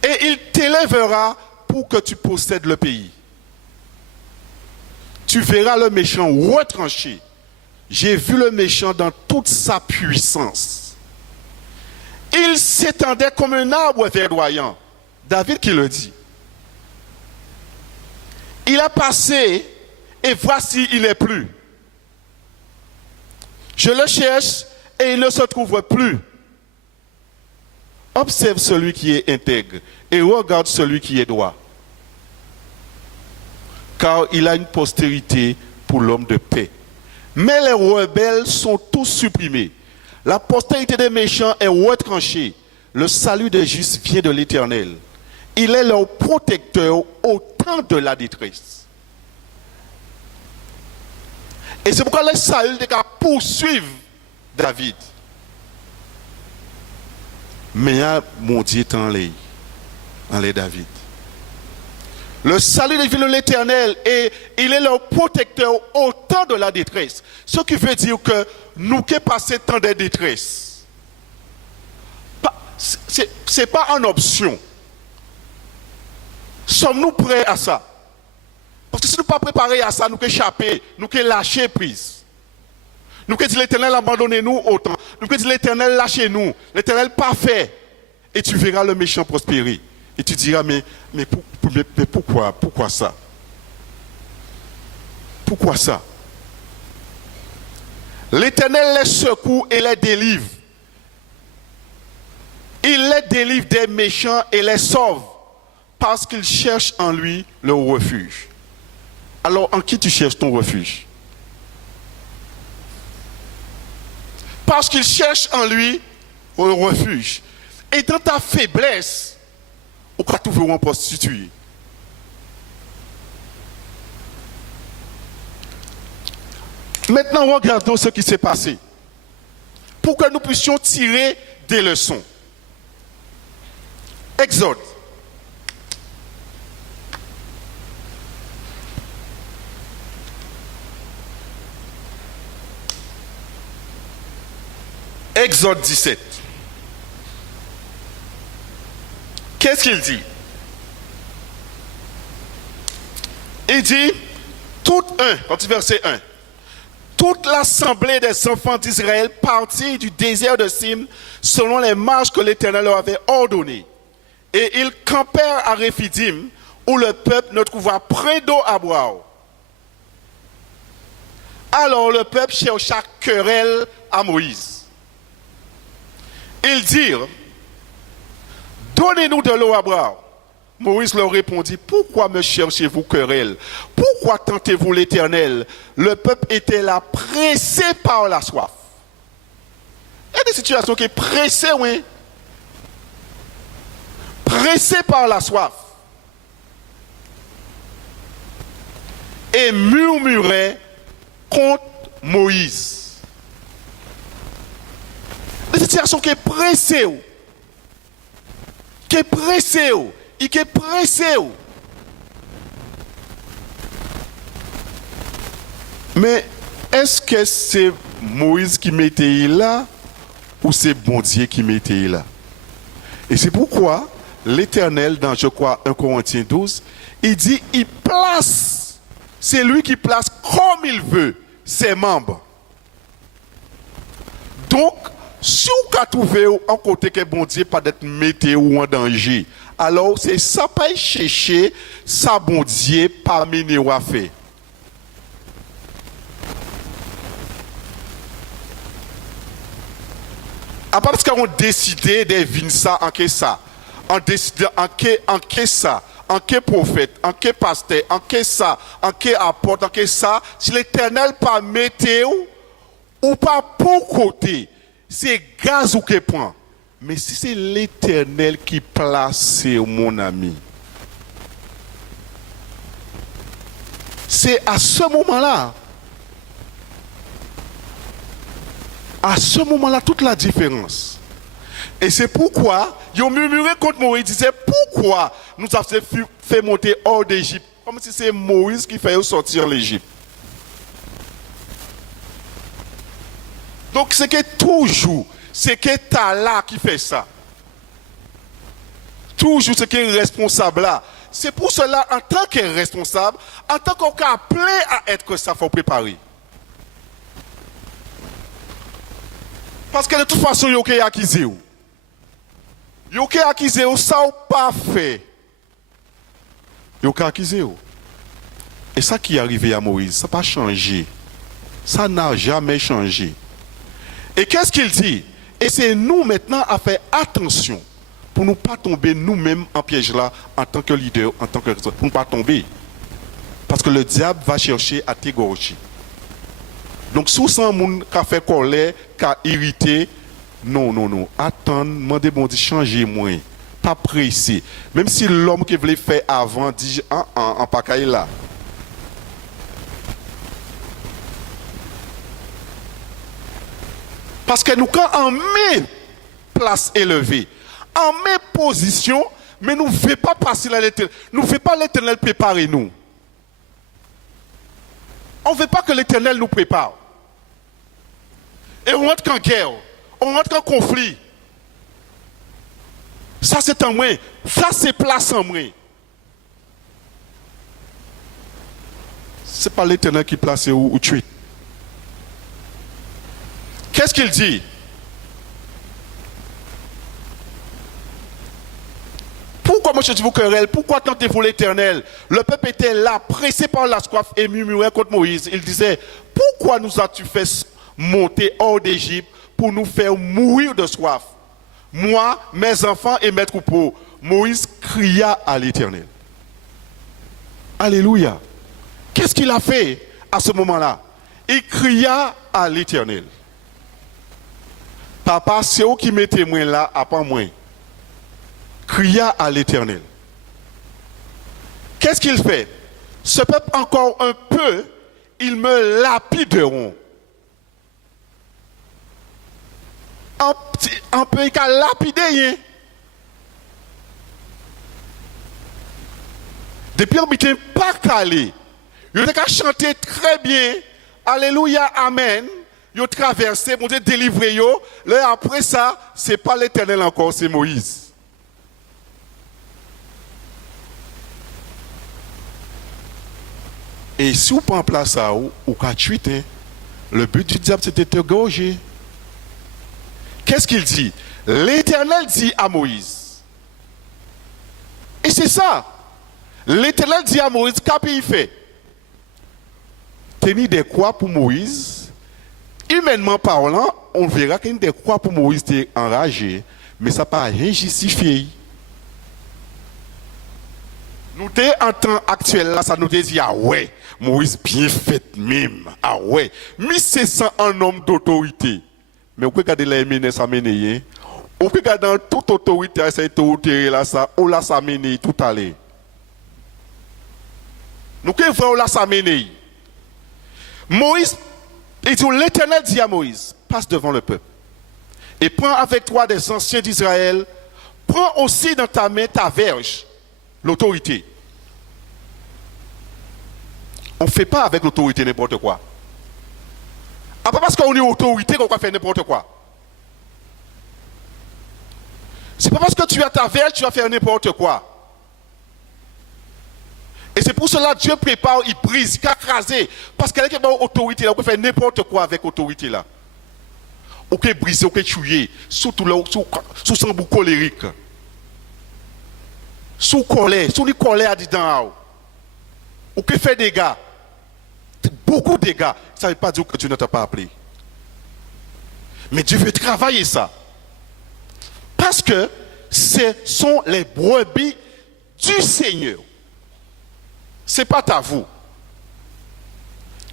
Et il t'élèvera pour que tu possèdes le pays. Tu verras le méchant retranché. J'ai vu le méchant dans toute sa puissance. Il s'étendait comme un arbre verdoyant. David qui le dit. Il a passé et voici il n'est plus. Je le cherche et il ne se trouve plus. Observe celui qui est intègre et regarde celui qui est droit. Car il a une postérité pour l'homme de paix. Mais les rebelles sont tous supprimés. La postérité des méchants est retranchée. Le salut des justes vient de l'Éternel. Il est leur protecteur au temps de la détresse. Et c'est pourquoi les Saül poursuivent David. Mais mon Dieu est en les David. Le salut vient de l'Éternel et il est leur protecteur au temps de la détresse. Ce qui veut dire que nous qui passons tant de détresse, ce n'est pas en option. Sommes-nous prêts à ça? Parce que si nous ne sommes pas préparés à ça, nous pouvons échapper, nous pouvons lâcher prise. Nous pouvons dire l'Éternel abandonnez-nous autant. Nous pouvons dire l'Éternel lâchez-nous. L'Éternel parfait. Et tu verras le méchant prospérer. Et tu diras, mais pourquoi ça? Pourquoi ça? L'Éternel les secoue et les délivre. Il les délivre des méchants et les sauve. Parce qu'ils cherchent en lui le refuge. Alors, en qui tu cherches ton refuge? Parce qu'ils cherchent en lui le refuge. Et dans ta faiblesse, on va trouver un prostitué. Maintenant, regardons ce qui s'est passé. Pour que nous puissions tirer des leçons. Exode. Exode 17. Qu'est-ce qu'il dit? Il dit, verset 1, toute l'assemblée des enfants d'Israël partit du désert de Sim selon les marches que l'Éternel leur avait ordonnées. Et ils campèrent à Réphidim, où le peuple ne trouva point d'eau à boire. Alors le peuple chercha querelle à Moïse. Ils dirent, donnez-nous de l'eau à boire. Moïse leur répondit, pourquoi me cherchez-vous querelle? Pourquoi tentez-vous l'Éternel? Le peuple était là pressé par la soif. Il y a des situations qui sont pressées, oui. Pressé par la soif. Et murmurait contre Moïse. Des situations qui sont pressées. Qui est pressé, il est pressé. Mais est-ce que c'est Moïse qui mettait là ou c'est bon Dieu qui mettait là? Et c'est pourquoi l'Éternel, dans je crois 1 Corinthiens 12, il dit, il place, c'est lui qui place comme il veut ses membres. Donc, si vous avez trouvé un côté que bon Dieu pas d'être météo ou en danger, alors c'est ça pas chercher ça bon Dieu parmi nous à faire. À part parce qu'on décidé de vivre ça en que ça, on décide en que ça, en que prophète, en que pasteur, en que ça, en que apôtre, en que ça, si l'Éternel pas météo ou pas pour côté, c'est gaz ou qui prend. Mais si c'est l'Éternel qui place, mon ami, c'est à ce moment-là, toute la différence. Et c'est pourquoi ils ont murmuré contre Moïse, ils disaient, pourquoi nous avons fait monter hors d'Égypte? Comme si c'est Moïse qui fait sortir l'Égypte. Donc c'est que toujours, c'est que t'as là qui fait ça. Toujours c'est qui est responsable là. C'est pour cela, en tant que responsable, en tant qu'on est appelé à être que ça, il faut préparer. Parce que de toute façon, il y a accusé. Il y a accusé, ça ou pas fait. Il y a accusé. Et ça qui est arrivé à Moïse, ça n'a pas changé. Ça n'a jamais changé. Et qu'est-ce qu'il dit? Et c'est nous maintenant à faire attention pour ne pas tomber nous-mêmes en piège là en tant que leader, en tant que pour ne pas tomber. Parce que le diable va chercher à t'égorger. Donc, si vous avez un monde qui a fait colère, qui a irrité, non. Attends, demandez bon Dieu, changez-moi. Pas pressé. Même si l'homme qui voulait faire avant dit en pacaille là. Parce que nous, quand on met place élevée, on met position, mais nous ne voulons pas passer à l'Éternel. Nous ne voulons pas l'Éternel préparer nous. On ne veut pas que l'Éternel nous prépare. Et on rentre en guerre, on rentre en conflit. Ça c'est en moi, ça c'est place en moi. Ce n'est pas l'Éternel qui place où tu es. Qu'est-ce qu'il dit? Pourquoi moi je dis vous querelle? Pourquoi tentez-vous l'Éternel? Le peuple était là, pressé par la soif et murmurait contre Moïse. Il disait, pourquoi nous as-tu fait monter hors d'Égypte pour nous faire mourir de soif? Moi, mes enfants et mes troupeaux. Moïse cria à l'Éternel. Alléluia. Qu'est-ce qu'il a fait à ce moment-là? Il cria à l'Éternel. Papa, c'est où qui mettez moi là, à pas moi. Cria à l'Éternel. Qu'est-ce qu'il fait? Ce peuple encore un peu, ils me lapideront. Un peu, il a lapidé. Depuis on n'était pas calé. Il a chanté très bien. Alléluia, Amen. ils ont traversé, bon Dieu délivré yo. Là après ça, c'est pas l'Éternel encore, c'est Moïse. Et si vous prenez place ça, ou qu'à tuer, le but du diable c'était de te gorger. Qu'est-ce qu'il dit? L'Éternel dit à Moïse. Et c'est ça. L'Éternel dit à Moïse, qu'est-ce qu'il fait? Tenir des croix pour Moïse. Humainement parlant, on verra qu'il y a des croix pour Moïse était enragé, mais ça n'a pas rien justifié. Nous sommes en temps actuel là, ça nous dit ah ouais, Moïse bien fait même. Ah ouais, mais c'est ça un homme d'autorité. Mais vous regardez les ménés, ça mène. Vous regardez dans toute autorité, cette autorité là, ça, on l'a ça mène tout à l'heure. Nous voyons là ça mène. Moïse, et l'Éternel dit à Moïse, passe devant le peuple et prends avec toi des anciens d'Israël, prends aussi dans ta main ta verge, l'autorité. On ne fait pas avec l'autorité n'importe quoi. Après parce qu'on est autorité qu'on va faire n'importe quoi. C'est pas parce que tu as ta verge tu vas faire n'importe quoi. Et c'est pour cela que Dieu prépare, il brise, il écrase. Parce qu'il y a une autorité là, on peut faire n'importe quoi avec l'autorité là. On peut briser, on peut tuer, surtout là, sous son bout colérique. Sous colère, sous les colères dedans. On peut faire des dégâts. Beaucoup de dégâts. Ça ne veut pas dire que Dieu ne t'a pas appelé. Mais Dieu veut travailler ça. Parce que ce sont les brebis du Seigneur. Ce n'est pas à vous.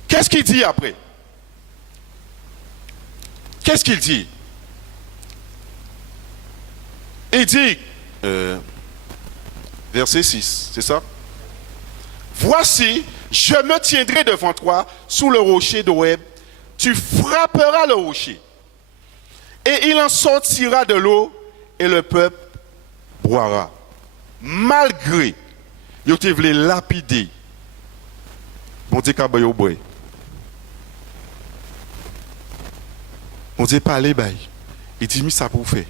Qu'est-ce qu'il dit après? Qu'est-ce qu'il dit? Il dit, verset 6, c'est ça? Voici, je me tiendrai devant toi sous le rocher d'Horeb. Tu frapperas le rocher. Et il en sortira de l'eau et le peuple boira. Malgré, il te voulait lapider. Bon Dieu, qu'à boire au bois. Bon Dieu, parler, bail. Il dit, mais ça pour faire.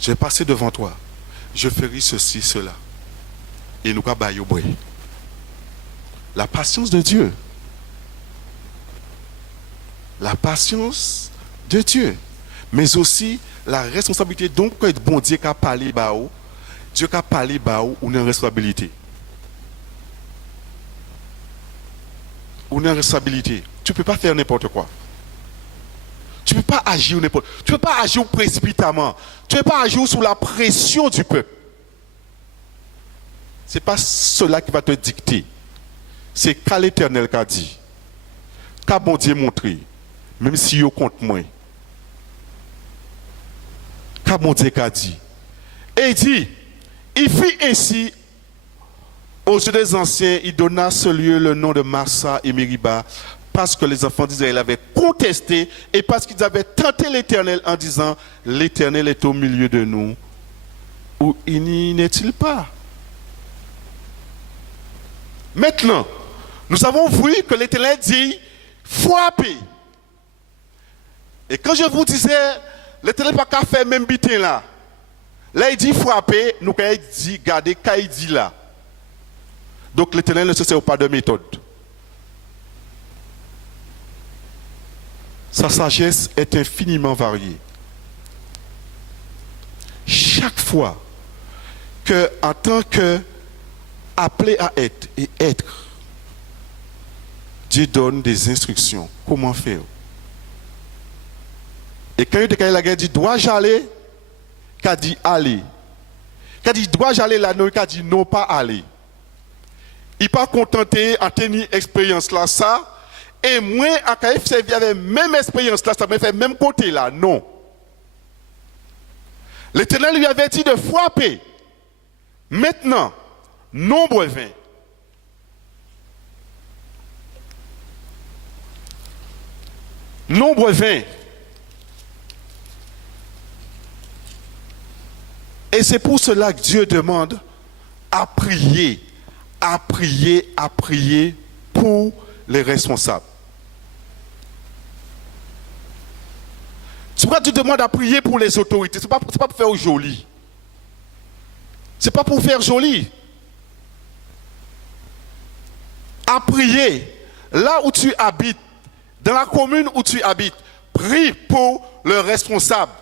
Je vais passer devant toi. Je ferai ceci, cela. Et nous, qu'à boire au bois. La patience de Dieu. La patience de Dieu. Mais aussi la responsabilité. Donc, quand bon Dieu qui a parlé, Dieu qui a parlé, on a une responsabilité. On a une responsabilité. Tu ne peux pas faire n'importe quoi. Tu ne peux pas agir n'importe quoi. Tu ne peux pas agir précipitamment. Tu ne peux pas agir sous la pression du peuple. Ce n'est pas cela qui va te dicter. C'est qu'à l'Éternel qui a dit. Qu'a bon Dieu montré. Même si il compte moins. Qu'a bon Dieu qui a dit. Et il dit, il fit ainsi aux yeux des anciens, il donna ce lieu le nom de Massa et Mériba, parce que les enfants d'Israël avaient contesté et parce qu'ils avaient tenté l'Éternel en disant, l'Éternel est au milieu de nous. Où n'y n'est-il pas? Maintenant, nous avons vu que l'Éternel dit, frappez. Et quand je vous disais, l'Éternel n'a pas qu'à faire même bitin là. Là, il dit frapper, nous quand il dit garder, quand il dit là. Donc l'Éternel ne se sert pas de méthode. Sa sagesse est infiniment variée. Chaque fois que, en tant que appelé à être et être, Dieu donne des instructions. Comment faire? Et quand il a dit, dois-je aller? Il a dit, aller. Il a dit, dois-je aller là? Non, il a dit, non, pas aller. Il n'est pas contenté en tenir expérience là, ça. Et moi, à KF, il y avait même expérience là, ça m'a fait même côté là. Non. L'Éternel lui avait dit de frapper. Maintenant, nombre 20. Nombre 20. Et c'est pour cela que Dieu demande à prier, à prier, à prier pour les responsables. Dieu demande à prier pour les autorités, ce n'est pas pour faire joli. Ce n'est pas pour faire joli. À prier, là où tu habites, dans la commune où tu habites, prie pour le responsable.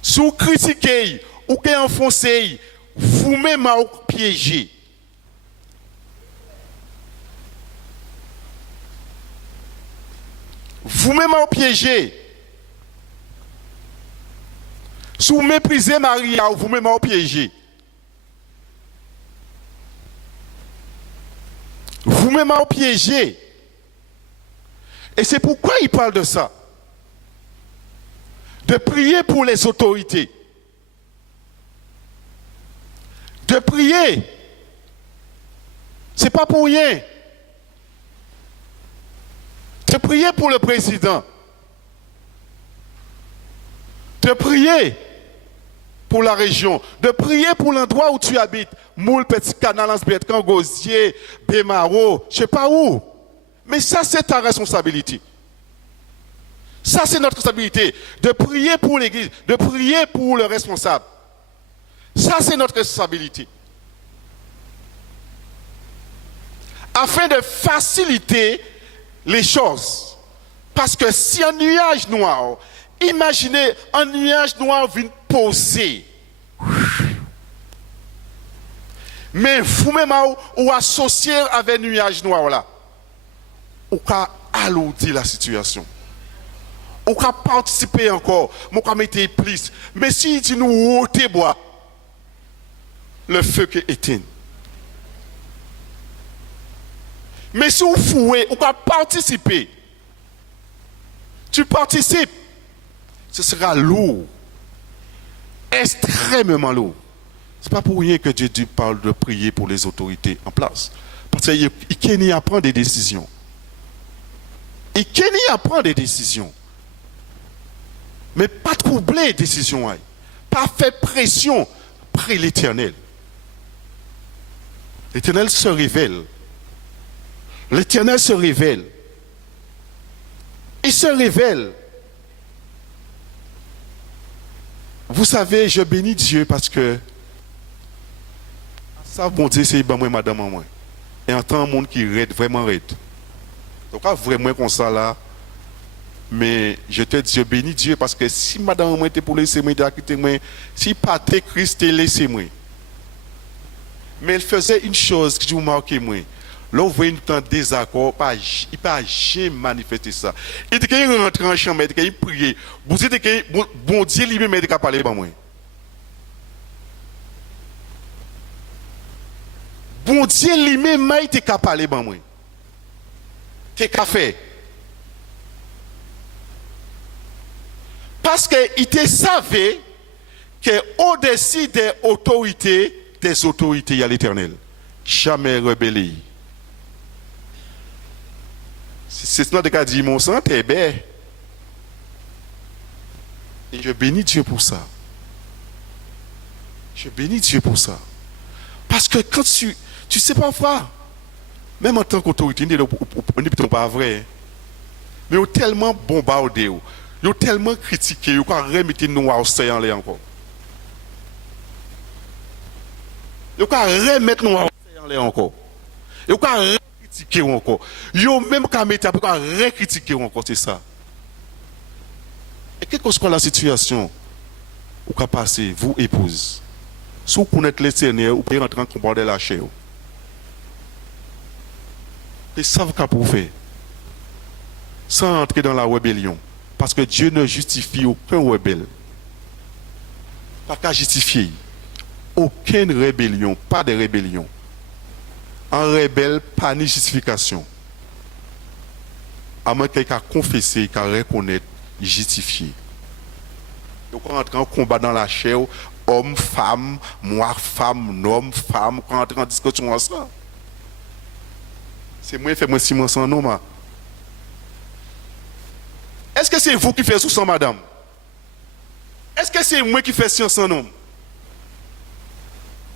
Si vous critiquez ou que enfoncez, vous-même à piéger. Vous-même à piéger. Si vous méprisez Maria, vous-même à piéger. Vous-même à piéger. Et c'est pourquoi il parle de ça. De prier pour les autorités. De prier. C'est pas pour rien. De prier pour le président. De prier pour la région. De prier pour l'endroit où tu habites. Moule, Petit Canal, Ansbetkan, Gosier, Bémaro, je ne sais pas où. Mais ça, c'est ta responsabilité. Ça, c'est notre responsabilité. De prier pour l'église, de prier pour le responsable. Ça, c'est notre responsabilité. Afin de faciliter les choses. Parce que si un nuage noir, imaginez un nuage noir vient poser. Mais vous-même, ou associé avec un nuage noir là, ou qu'à alourdir la situation. Ou qu'à participer encore, ou qu'à mettre plus. Mais si tu nous ôtez bois, le feu qui éteint. Mais si vous fouez, ou qu'à participer, tu participes, ce sera lourd. Extrêmement lourd. Ce n'est pas pour rien que Dieu parle de prier pour les autorités en place. Parce qu'il y a prendre des décisions. Et qu'il y a prendre des décisions. Mais pas troubler les décisions. Pas faire pression près l'Éternel. L'Éternel se révèle. L'Éternel se révèle. Il se révèle. Vous savez, je bénis Dieu parce que ça, bon Dieu, c'est moi, madame, moi. Et en tant que monde qui raide, vraiment raide. Donc, vraiment comme ça là. Mais je te dis, je bénis Dieu parce que si madame moi était pour laisser moi, si Patrick Christ était laissé moi. Mais elle faisait une chose que je vous marque moi. Là, vous voyez un désaccord, il n'a pas jamais manifesté ça. Il dit qu'il rentre en chambre, il dit qu'il prie. Vous dites que bon Dieu lui-même est capable de parler avec moi. Bon Dieu lui-même est capable de parler avec moi. Qu'est-ce qu'il fait? Parce qu'il te savait qu'au-dessus des autorités, il y a l'Éternel. Jamais rebellé. C'est ce que dit mon sang, t'es bête. Et je bénis Dieu pour ça. Je bénis Dieu pour ça. Parce que quand tu sais parfois, même en tant qu'autorité, on n'est pas vrai. Mais ils ont tellement bombardé, ils ont tellement critiqué, ils ont remis noir au sein en l'air encore. Ils ont remettre noir au sein en l'air encore. Ils ont critiquer encore. Yo même quand mettre après critiquer encore, c'est ça. Et quelle que soit la situation où qu'a passé vous épouse. Si vous connaissez l'Éternel, vous pouvez rentrer en combat de la chair. Et ça vous pour faire. Sans entrer dans la rébellion. Parce que Dieu ne justifie aucun rebelle. Pas qu'à justifier. Aucune rébellion, pas de rébellion. Un rebelle, pas de justification. À moins quelqu'un confesser, qu'à reconnaître, justifier. Donc on entre en combat dans la chair, homme, femme, moi, femme, homme, femme, quand on entre en discussion ensemble. C'est moi qui fais moi Simon sans nom. Est-ce que c'est vous qui faites sous son madame? Est-ce que c'est moi qui fais science sans nom?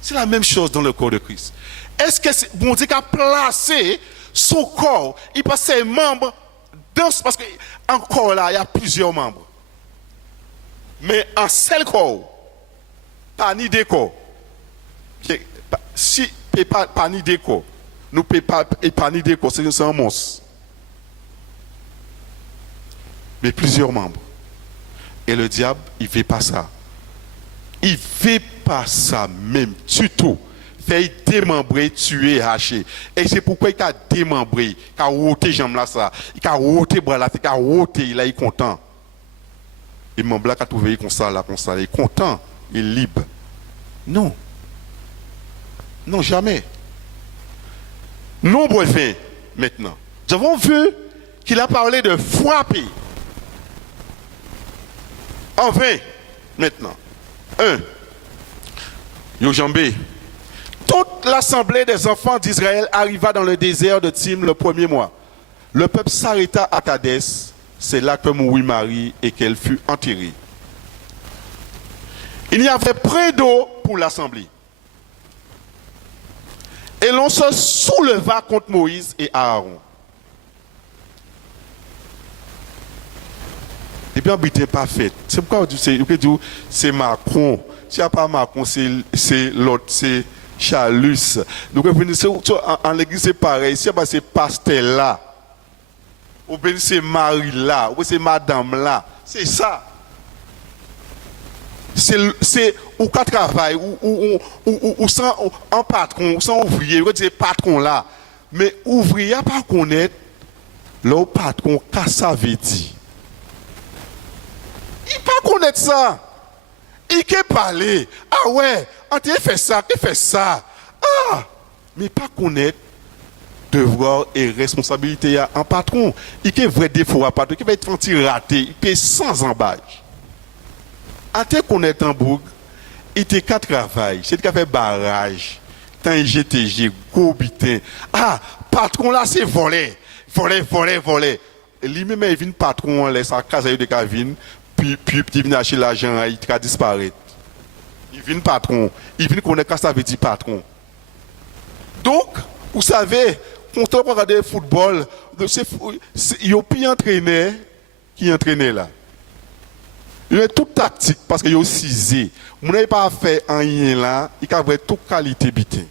C'est la même chose dans le corps de Christ. Est-ce que bon Dieu a placé son corps, il passe ses membres Parce que encore là, il y a plusieurs membres. Mais en seul corps, pas ni deux corps. Si pas ni deux corps, nous ne pouvons pas ni deux corps, c'est un monstre. Mais plusieurs membres. Et le diable, il ne fait pas ça. Il ne fait pas ça même du tout. Fait démembrer, tuer, hacher. Et c'est pourquoi il a démembré, il a ôté jambes là ça, il a ôté bras là, il a ôté, il est content. Et mon blanc a trouvé comme ça, il est content, il est libre. Non. Non, jamais. Nombre 20 maintenant. Nous avons vu qu'il a parlé de frapper. En 20 maintenant. 1. Yo jambé. Toute l'assemblée des enfants d'Israël arriva dans le désert de Tim le premier mois. Le peuple s'arrêta à Kadès. C'est là que mourut Marie et qu'elle fut enterrée. Il y avait près d'eau pour l'assemblée. Et l'on se souleva contre Moïse et Aaron. Et puis, on n'est pas fait. C'est pourquoi c'est Macron. Si il n'y a pas Macron, c'est l'autre, c'est Chalus. Donc, en l'église, c'est pareil. Si c'est pasteur là, ou bien c'est Marie là, ou c'est madame là, c'est ça. C'est ou qu'à travail, ou sans un patron, ou sans ouvrier, ou c'est patron là. Mais ouvrier, pas connaître, le patron, qu'est-ce que ça veut dire? Il pas connaître ça. Il peut parler. Ah ouais, tu fait ça, tu fait ça. Ah, mais pas connaître devoir et responsabilité à un patron. Il peut vrai défaut à patron, il peut être senti raté, il peut sans embâche. À te connaître en boucle, il te qu'à travail, c'est qu'à faire barrage, tant GTG, gobitin. Ah, patron là c'est voler. Lui-même il vient patron, laisse sa case de Kavin. Puis il vient acheter l'argent, il va disparaître. Il vient patron, il vient connaître ce que ça veut dire patron. Donc, vous savez, quand on regarde le football, il y a plus entraîneur qui entraînait là. Il y a toute tactique parce qu'il y a aussi zé. Vous n'avez pas fait rien là, il y a toute qualité bitin.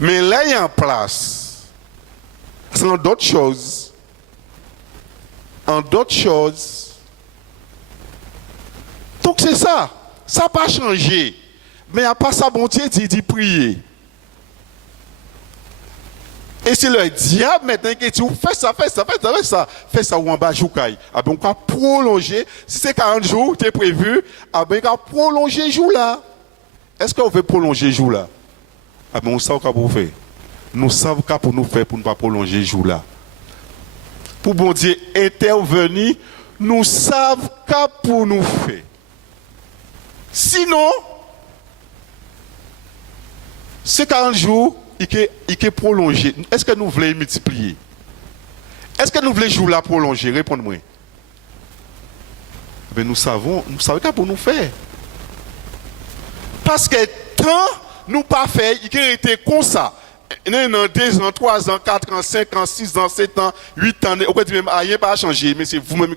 Mais là, il y a en place. C'est dans d'autres choses. En d'autres choses. Donc c'est ça. Ça n'a pas changé. Mais à part ça, bon Dieu dit prier. Et c'est le diable maintenant qui dit fais ça ou en bas joukaï. Ah ben on va prolonger. Si c'est 40 jours, tu es prévu, ah ben on va prolonger jour là. Est-ce qu'on veut prolonger jour là? Ah ben on sait quoi pour faire. Nous savons quoi pour nous faire pour ne pas prolonger jour là. Pour bon Dieu intervenir, nous savons quoi pour nous faire. Sinon, ces 40 jours, il est prolongé. Est-ce que nous voulons multiplier? Est-ce que nous voulons jour là prolonger? Répondez-moi. Ben nous savons quoi pour nous faire. Parce que tant nous pas fait, il a été comme ça. Non, 2 ans, 3 ans, 4 ans, 5 ans, 6 ans, 7 ans, 8 ans, on peut dire même rien pas changer, mais c'est vous-même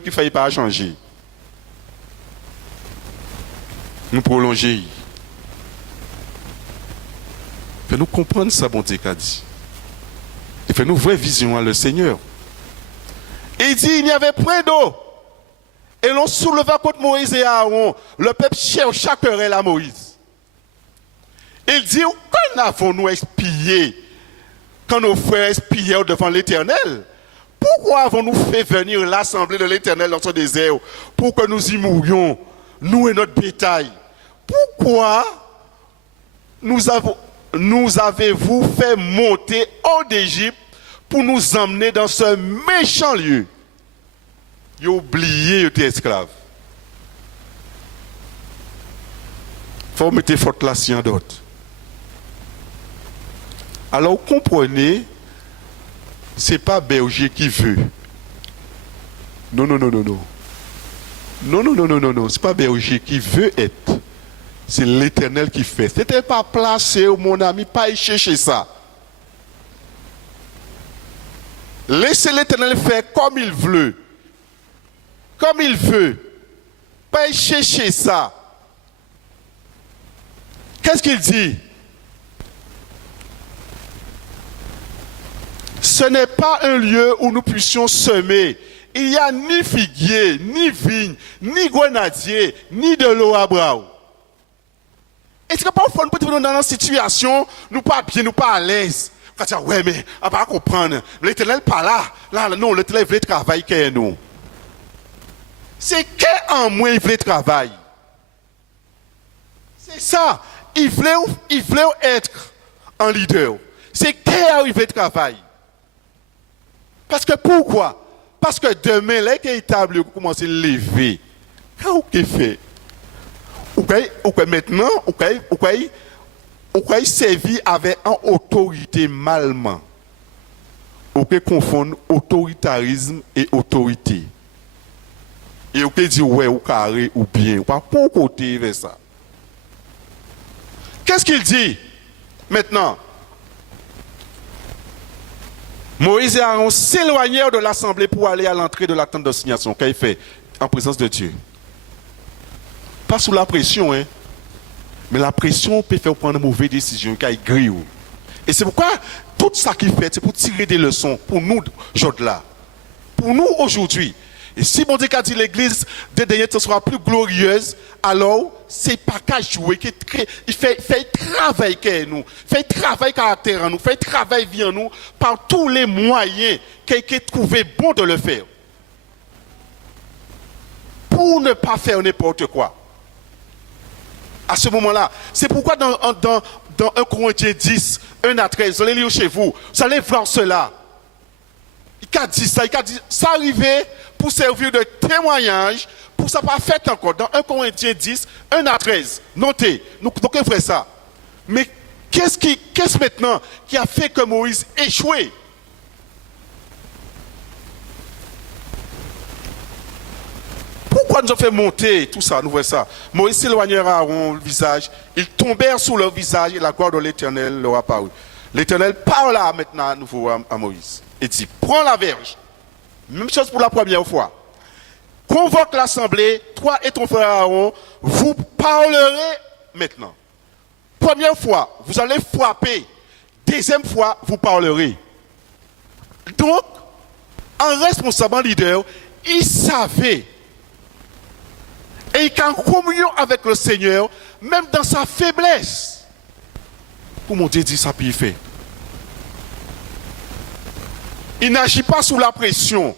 qui ne faites pas changer. Nous prolonger. Fais-nous comprendre ça, bon Dieu qu'a dit. Et fais-nous vraie vision à le Seigneur. Et il dit, il y avait point d'eau. Et l'on souleva contre Moïse et Aaron. Le peuple chercha querelle à Moïse. Il dit, quand avons-nous expié, quand nos frères expiaient devant l'Éternel? Pourquoi avons-nous fait venir l'assemblée de l'Éternel dans ce désert pour que nous y mourions, nous et notre bétail? Pourquoi nous avez-vous fait monter hors d'Égypte pour nous emmener dans ce méchant lieu? Ils ont oublié, ils étaient esclaves. Il faut mettre faute là si en d'autres. Alors, comprenez, ce n'est pas berger qui veut. Non. Non, ce n'est pas berger qui veut être. C'est l'Éternel qui fait. Ce n'était pas placé, mon ami, pas y chercher ça. Laissez l'Éternel faire comme il veut. Comme il veut. Pas chercher ça. Qu'est-ce qu'il dit? Ce n'est pas un lieu où nous puissions semer. Il n'y a ni figuier, ni vigne, ni grenadier, ni de l'eau à bras. Est-ce que parfois nous pouvons dans une situation, nous pas bien, nous pas à l'aise. On va dire, ouais, mais on va comprendre. L'Éternel pas là. Là, non, l'Éternel veut travailler que nous. C'est qu'en moins il veut travailler. C'est ça. Il voulait être un leader. C'est qu'il veut travailler. Parce que pourquoi? Parce que demain, là, qu'il est table, commence à lever. Qu'est-ce qu'il fait? Maintenant, on peut servir avec une autorité malement. On peut confondre autoritarisme et autorité. Et on peut dire ouais ou carré ou bien. Pas pour côté vers ça. Qu'est-ce qu'il dit maintenant? Moïse et Aaron s'éloignèrent de l'assemblée pour aller à l'entrée de la tente d'assignation. Qu'est-ce qu'il fait? En présence de Dieu. Pas sous la pression, hein. Mais la pression peut faire prendre de mauvaises décisions, qu'il grille. Et c'est pourquoi tout ça qu'il fait, c'est pour tirer des leçons pour nous, là. Pour nous aujourd'hui. Et si mon Dieu a dit l'église de dernier temps sera plus glorieuse, alors c'est pas qu'à jouer, il fait travail que nous, fait travail caractère en nous, fait travail vie en nous par tous les moyens qu'il trouvé bon de le faire. Pour ne pas faire n'importe quoi. À ce moment-là, c'est pourquoi dans 1 Corinthiens 10, 1 à 13, vous allez lire chez vous, vous allez voir cela. Il a dit ça arrivait pour servir de témoignage, pour ça pas fait encore. Dans 1 Corinthiens 10, 1 à 13, notez, nous devons faire ça. Mais qu'est-ce maintenant qui a fait que Moïse échouait? Pourquoi nous avons fait monter tout ça, nous voyons ça? Moïse s'éloignera Aaron le visage, ils tombèrent sous leur visage et la gloire de l'Éternel leur apparut. L'Éternel parla maintenant à nouveau à Moïse et dit, prends la verge. Même chose pour la première fois. Convoque l'assemblée, toi et ton frère Aaron, vous parlerez maintenant. Première fois, vous allez frapper. Deuxième fois, vous parlerez. Donc, un responsable leader, il savait. Et il est en communion avec le Seigneur, même dans sa faiblesse. Pour mon Dieu dit ça, puis il fait. Il n'agit pas sous la pression.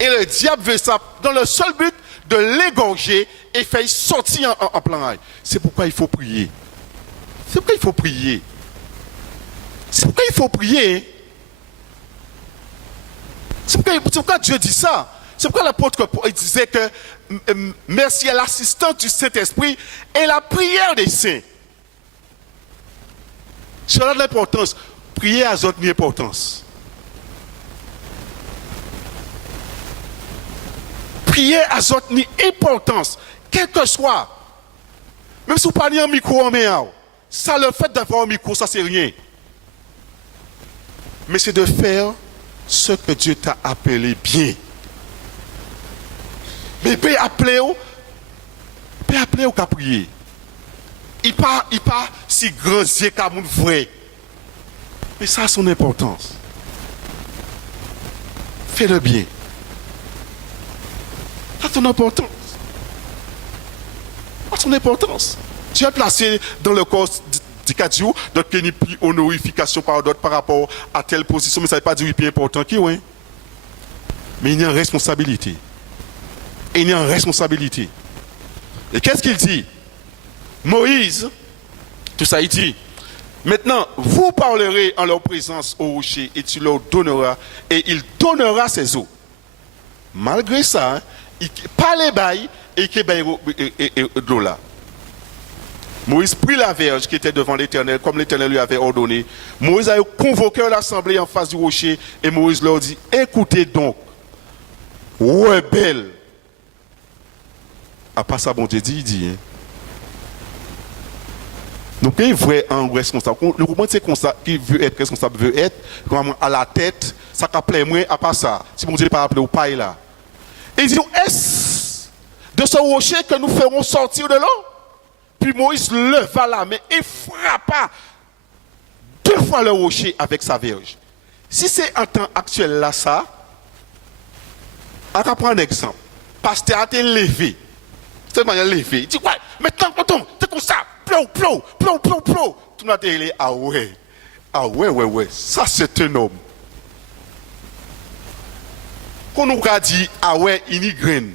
Et le diable veut ça dans le seul but de l'égorger et faire sortir en plein air. C'est pourquoi il faut prier. C'est pourquoi il faut prier. C'est pourquoi il faut prier. C'est pourquoi Dieu dit ça. C'est pourquoi l'apôtre Paul disait que merci à l'assistance du Saint-Esprit et la prière des saints. Cela a de l'importance. Prier a d'autres importance. Prier a d'autres importance. Quel que soit. Même si vous parlez en micro en main, ça le fait d'avoir un micro, ça c'est rien. Mais c'est de faire ce que Dieu t'a appelé bien. Mais il peut appeler au qu'à prier. Il pas si grand yeux comme vrai. Mais ça a son importance. Fais-le bien. Ça a son importance. Ça a son importance. Tu es placé dans le corps du Kadiou, d'autres qui n'ont plus honorification par d'autres par rapport à telle position, mais ça ne veut pas dire qu'il est plus important qui, oui. Mais il y a une responsabilité. Et il y a une responsabilité. Et qu'est-ce qu'il dit? Moïse, tout ça, il dit, maintenant, vous parlerez en leur présence au rocher et tu leur donneras, et il donnera ses eaux. Malgré ça, hein, il parle bail et qu'il de l'eau là. Moïse prit la verge qui était devant l'Éternel, comme l'Éternel lui avait ordonné. Moïse a convoqué l'assemblée en face du rocher, et Moïse leur dit, écoutez donc, rebelles. À part ça, bon Dieu dit, il dit, hein. Nous sommes vrais en responsable. Le moment c'est comme ça, qui veut être responsable, veut être, comme à la tête, ça qu'a plaît moi, à part ça. Si mon Dieu n'est pas appelé au paille là. Et il dit, est-ce de ce rocher que nous ferons sortir de l'eau? Puis Moïse leva la main et frappa 2 fois le rocher avec sa verge. Si c'est en temps actuel là, ça, on va prendre un exemple. Pasteur a été levé. C'est manière levé. Il dit, ouais, maintenant, c'est comme ça. Plou. Tout le monde a dit, ah ouais. Ça c'est un homme. Quand on a dit, ah ouais, il y a graine.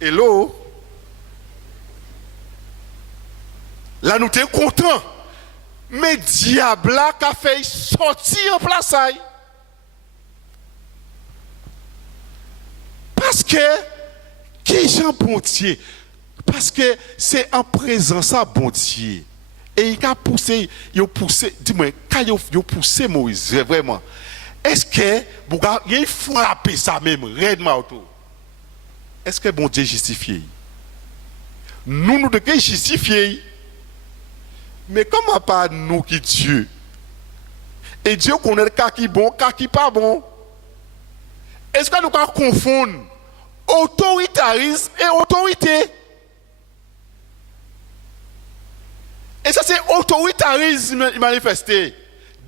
Hello? Là, nous sommes contents. Mais diable a fait sortir en place. Parce que, qui Jean Bontier? Parce que c'est en présence à Bontier. Et il a poussé, dis-moi, quand il a poussé Moïse, vraiment, est-ce que, il faut frapper ça même, redement autour? Est-ce que bon Dieu justifie? Nous devons justifier. Mais comment pas nous qui Dieu? Et Dieu connaît le cas qui est bon, le cas qui n'est pas bon. Est-ce que nous pouvons confondre autoritarisme et autorité? Et ça, c'est autoritarisme manifesté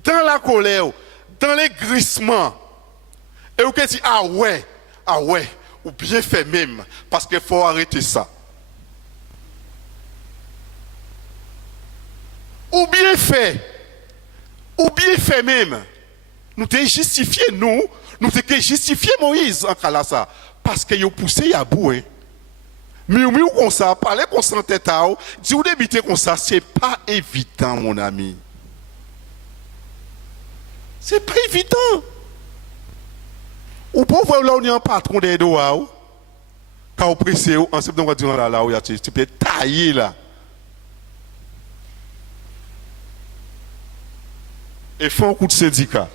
dans la colère, dans les grissements. Et vous dites, ah ouais, ou bien fait même, parce qu'il faut arrêter ça. Ou bien fait même. Nous devons justifier nous devons justifier Moïse en cas là ça. Parce qu'il a poussé à bout. Mais comme ça, parler comme ça en tête à vous, dire d'habiter comme ça, c'est pas évident, mon ami. C'est pas évident. Ou pour voir là où il y a un patron des doigts, quand vous pressez, en septembre, on va dire là où il y a tu peux tailler là. Et font un coup de syndicat.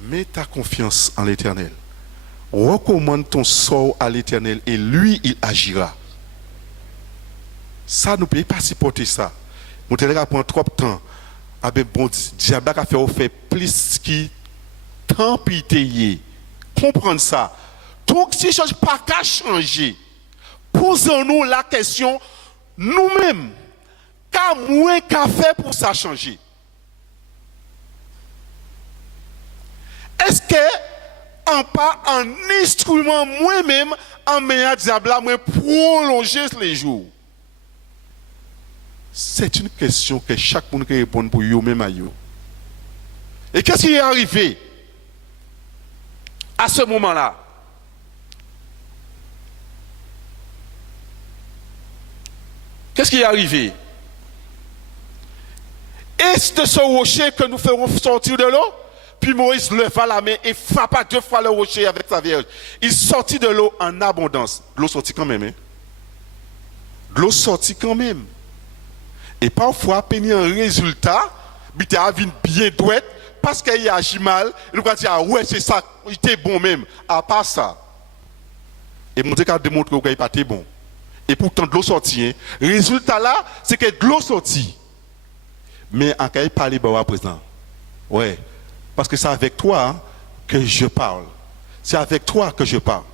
Mets ta confiance en l'Éternel. Recommande ton sort à l'Éternel et lui, il agira. Ça, nous ne pouvons pas supporter ça. Nous devons prendre trop de temps. Avec bon diable a fait plus qui tant pitié. Comprendre ça. Donc, si je ne change pas qu'à changer, posons-nous la question nous-mêmes. Qu'à moins qu'à faire pour ça changer? Est-ce que en pas un instrument moi-même en meilleur diable moi prolonger les jours? C'est une question que chaque monde peut répondre pour eux-mêmes à eux. Et qu'est-ce qui est arrivé à ce moment-là? Qu'est-ce qui est arrivé? Est-ce de ce rocher que nous ferons sortir de l'eau? Puis Moïse leva la main et frappa 2 fois le rocher avec sa vierge. Il sortit de l'eau en abondance. De l'eau sortit quand même. De l'eau sortit quand même. Et parfois, pénir un résultat, il a bien douette, parce qu'il a agi mal, il va dire, ah ouais, c'est ça, il était bon même. À part ça. Et mon Dieu a démontré qu'il n'a pas été bon. Et pourtant, de l'eau sortit. Résultat là, c'est que de l'eau sortit. Mais en cas de parler, à présent. Ouais. Parce que c'est avec toi que je parle. C'est avec toi que je parle.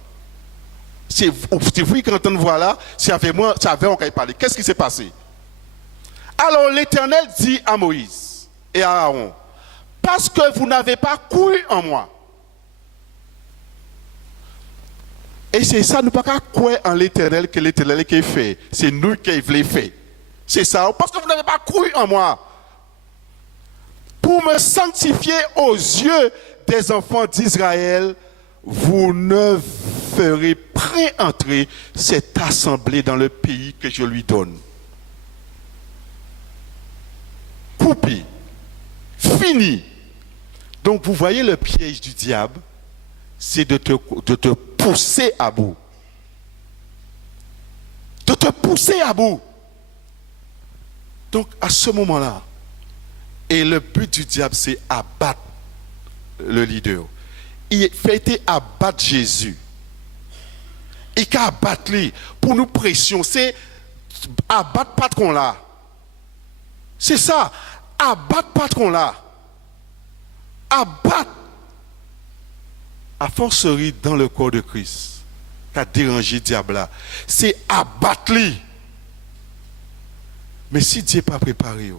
C'est vous qui entendez voir là, c'est avec moi, c'est avec moi qu'il parle. Qu'est-ce qui s'est passé? Alors l'Éternel dit à Moïse et à Aaron, parce que vous n'avez pas cru en moi. Et c'est ça, nous ne pouvons pas croire en l'Éternel que l'Éternel qui fait. C'est nous qui voulons faire. C'est ça, parce que vous n'avez pas cru en moi. Pour me sanctifier aux yeux des enfants d'Israël, vous ne ferez pré-entrer cette assemblée dans le pays que je lui donne. Coupé, fini. Donc vous voyez le piège du diable, c'est de te pousser à bout. De te pousser à bout. Donc à ce moment-là, et le but du diable, c'est abattre le leader. Il fait été abattre Jésus. Et qu'à abattre lui pour nous pression, c'est abattre patron là. C'est ça, abattre patron là. Abattre à forcerie dans le corps de Christ. Qu'a dérangé diable là. C'est abattre lui. Mais si Dieu n'est pas préparé,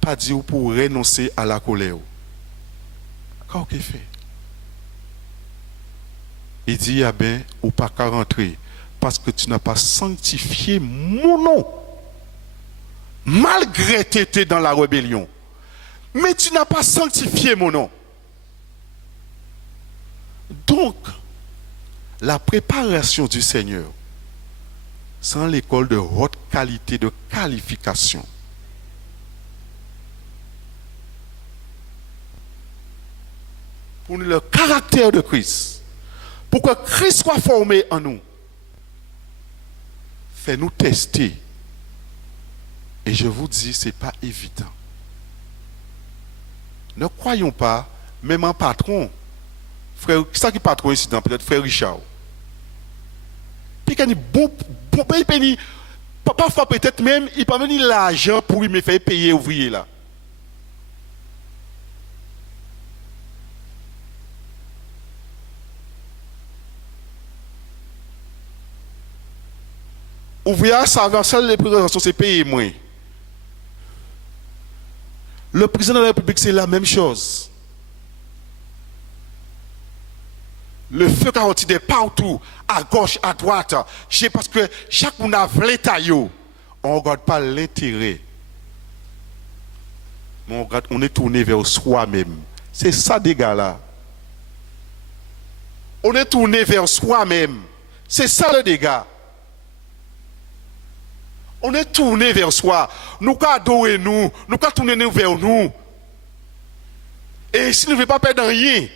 pas dire pour renoncer à la colère. Qu'est-ce qu'il fait? Il dit, ah ben, ou pas qu'à rentrer, parce que tu n'as pas sanctifié mon nom. Malgré que tu étais dans la rébellion. Mais tu n'as pas sanctifié mon nom. Donc, la préparation du Seigneur, sans l'école de haute qualité de qualification. Pour le caractère de Christ, pour que Christ soit formé en nous, fais-nous tester. Et je vous dis, ce n'est pas évident. Ne croyons pas, même un patron, frère, qui est qui patron ici, peut-être frère Richard. Puis qu'il y a bon pays, parfois peut-être même, il peut venir l'argent pour lui me faire payer ouvrier là. Ouvrier, ça va, seul les présentations, c'est payer moins. Le président de la République, c'est la même chose. Le feu carottide est partout, à gauche, à droite. C'est parce que chaque monde a l'État, on ne regarde pas l'intérêt. Mais on est tourné vers soi-même. C'est ça, des gars-là. On est tourné vers soi-même. C'est ça le dégât. On est tourné vers soi. Nous adorons nous. Nous tourner vers nous. Et si nous ne voulons pas perdre rien.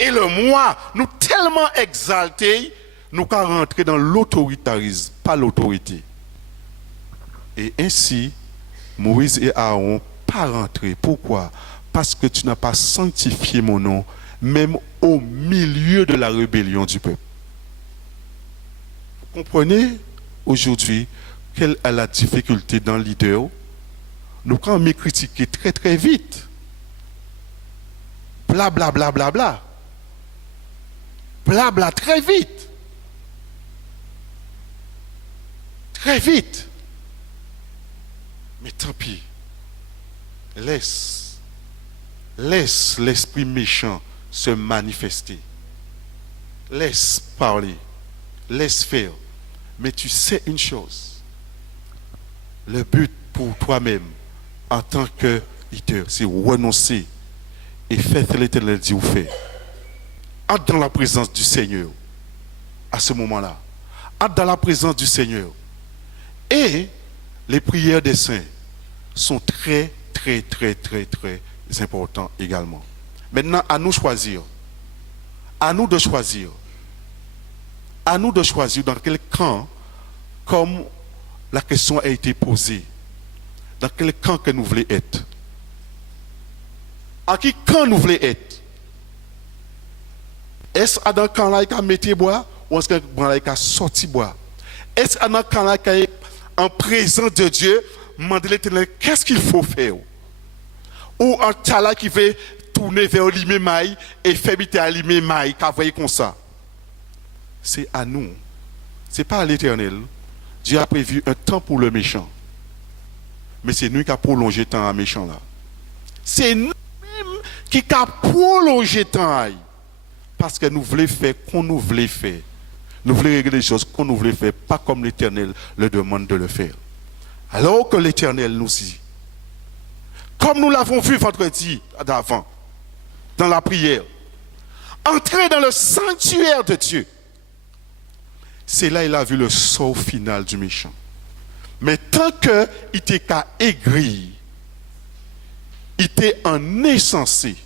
Et le moi, nous tellement exaltés, nous allons rentrer dans l'autoritarisme, pas l'autorité. Et ainsi, Moïse et Aaron pas rentrés. Pourquoi? Parce que tu n'as pas sanctifié mon nom, même au milieu de la rébellion du peuple. Vous comprenez aujourd'hui quelle est la difficulté dans l'idée? Nous, quand on me critiquer très très vite, bla bla bla bla bla. Blabla très vite. Très vite. Mais tant pis. Laisse l'esprit méchant se manifester. Laisse parler. Laisse faire. Mais tu sais une chose. Le but pour toi-même, en tant que leader, c'est renoncer et faire ce que l'Éternel dit ou fait. Entre dans la présence du Seigneur à ce moment-là. Entre dans la présence du Seigneur. Et les prières des saints sont très, très, très, très, très importantes également. Maintenant, à nous choisir. À nous de choisir. À nous de choisir dans quel camp, comme la question a été posée, dans quel camp que nous voulons être. En qui camp nous voulons être? Est-ce que dans le camp là il a mis bois ou est-ce que dans le camp là il a sorti bois? Est-ce que dans le camp là il est en présence de Dieu, demander l'Éternel qu'est-ce qu'il faut faire? Ou un tas là qui veut tourner vers lui-même et faire habiter à lui-même qui voyez comme ça? C'est à nous. Ce n'est pas à l'Éternel. Dieu a prévu un temps pour le méchant. Mais c'est nous qui avons prolongé le temps à méchant là. C'est nous-mêmes qui avons prolongé le temps. Parce que nous voulons faire qu'on nous voulait faire. Nous voulons régler les choses qu'on nous voulait faire, pas comme l'Éternel le demande de le faire. Alors que l'Éternel nous dit, comme nous l'avons vu vendredi d'avant, dans la prière, entrer dans le sanctuaire de Dieu. C'est là qu'il a vu le sort final du méchant. Mais tant qu'il était qu'à aigrir, il était en insensé.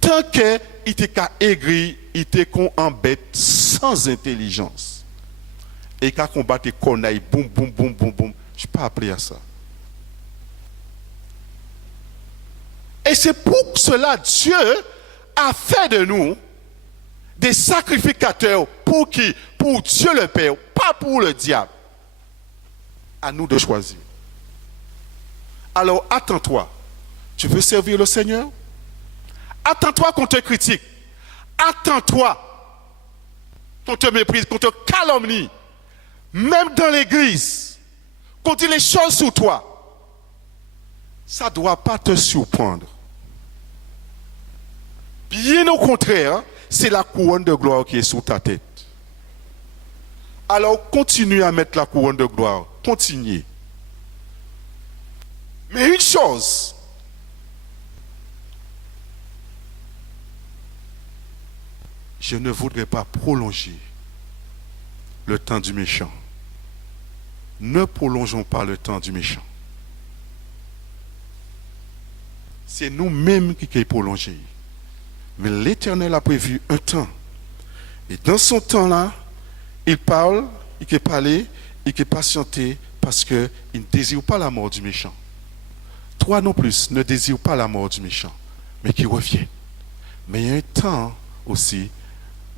Tant qu'il était qu'à aigrir, il était qu'on embête sans intelligence. Et qu'à combattre qu'on aille boum, boum, boum, boum, boum. Je ne suis pas appelé à ça. Et c'est pour cela Dieu a fait de nous des sacrificateurs pour qui? Pour Dieu le Père, pas pour le diable. À nous de choisir. Alors attends-toi. Tu veux servir le Seigneur? Attends-toi qu'on te critique. Attends-toi qu'on te méprise, qu'on te calomnie. Même dans l'église, qu'on dit les choses sur toi. Ça ne doit pas te surprendre. Bien au contraire, c'est la couronne de gloire qui est sous ta tête. Alors continue à mettre la couronne de gloire. Continue. Mais une chose, je ne voudrais pas prolonger le temps du méchant. Ne prolongeons pas le temps du méchant. C'est nous-mêmes qui sommes prolongés. Mais l'Éternel a prévu un temps. Et dans son temps-là, il parle, il peut parler, il peut patienter parce qu'il ne désire pas la mort du méchant. Toi non plus, ne désire pas la mort du méchant, mais qui revient. Mais il y a un temps aussi,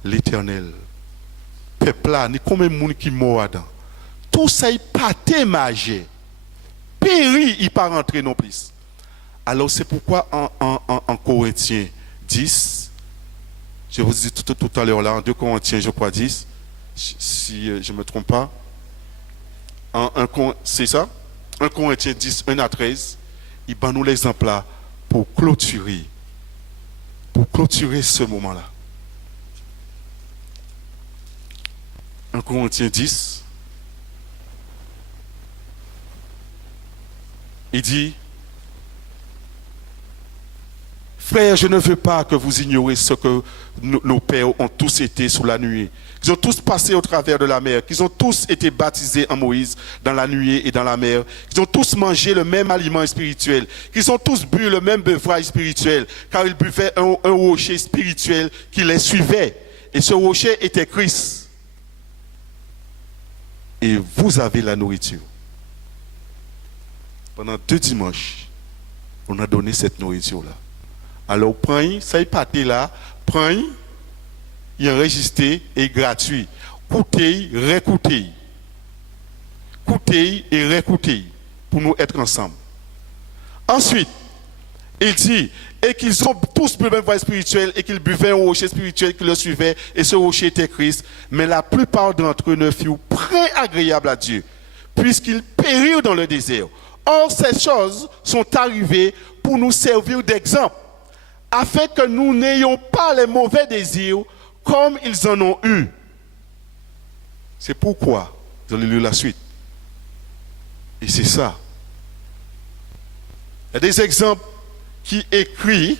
l'Éternel, peuple là, ni combien de monde qui mort dedans. Tout ça, il pas témagé. Péri, il pas rentré non plus. Alors c'est pourquoi en Corinthiens 10, je vous dis tout à l'heure là, en 2 Corinthiens, je crois 10, si je ne me trompe pas, c'est ça? 1 Corinthiens 10, 1 à 13, il bat nous l'exemple là pour clôturer ce moment-là. 1 Corinthiens 10, il dit, frères, je ne veux pas que vous ignoriez ce que nos pères ont tous été sous la nuée. Qu'ils ont tous passé au travers de la mer, qu'ils ont tous été baptisés en Moïse dans la nuée et dans la mer, qu'ils ont tous mangé le même aliment spirituel, qu'ils ont tous bu le même beuvage spirituel, car ils buvaient un rocher spirituel qui les suivait. Et ce rocher était Christ. Et vous avez la nourriture. Pendant 2 dimanches, on a donné cette nourriture-là. Alors, prends, ça y est là, prends, il est enregistré et gratuit. Coutez, récoutez. Coutez et récoutez pour nous être ensemble. Ensuite, il dit, et qu'ils ont tous bu le même voie spirituel et qu'ils buvaient un rocher spirituel qui le suivait, et ce rocher était Christ, mais la plupart d'entre eux ne furent pas agréables à Dieu, puisqu'ils périrent dans le désert. Or, ces choses sont arrivées pour nous servir d'exemple, afin que nous n'ayons pas les mauvais désirs comme ils en ont eu. C'est pourquoi, vous allez lire la suite. Et c'est ça. Il y a des exemples qui écrits,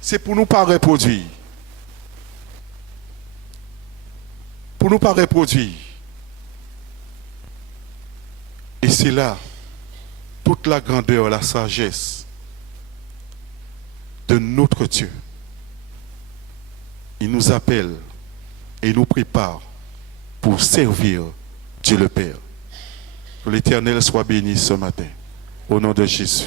c'est pour nous pas reproduire. Pour nous pas reproduire. Et c'est là toute la grandeur, la sagesse de notre Dieu. Il nous appelle et nous prépare pour servir Dieu le Père. Que l'Éternel soit béni ce matin. Au nom de Jésus.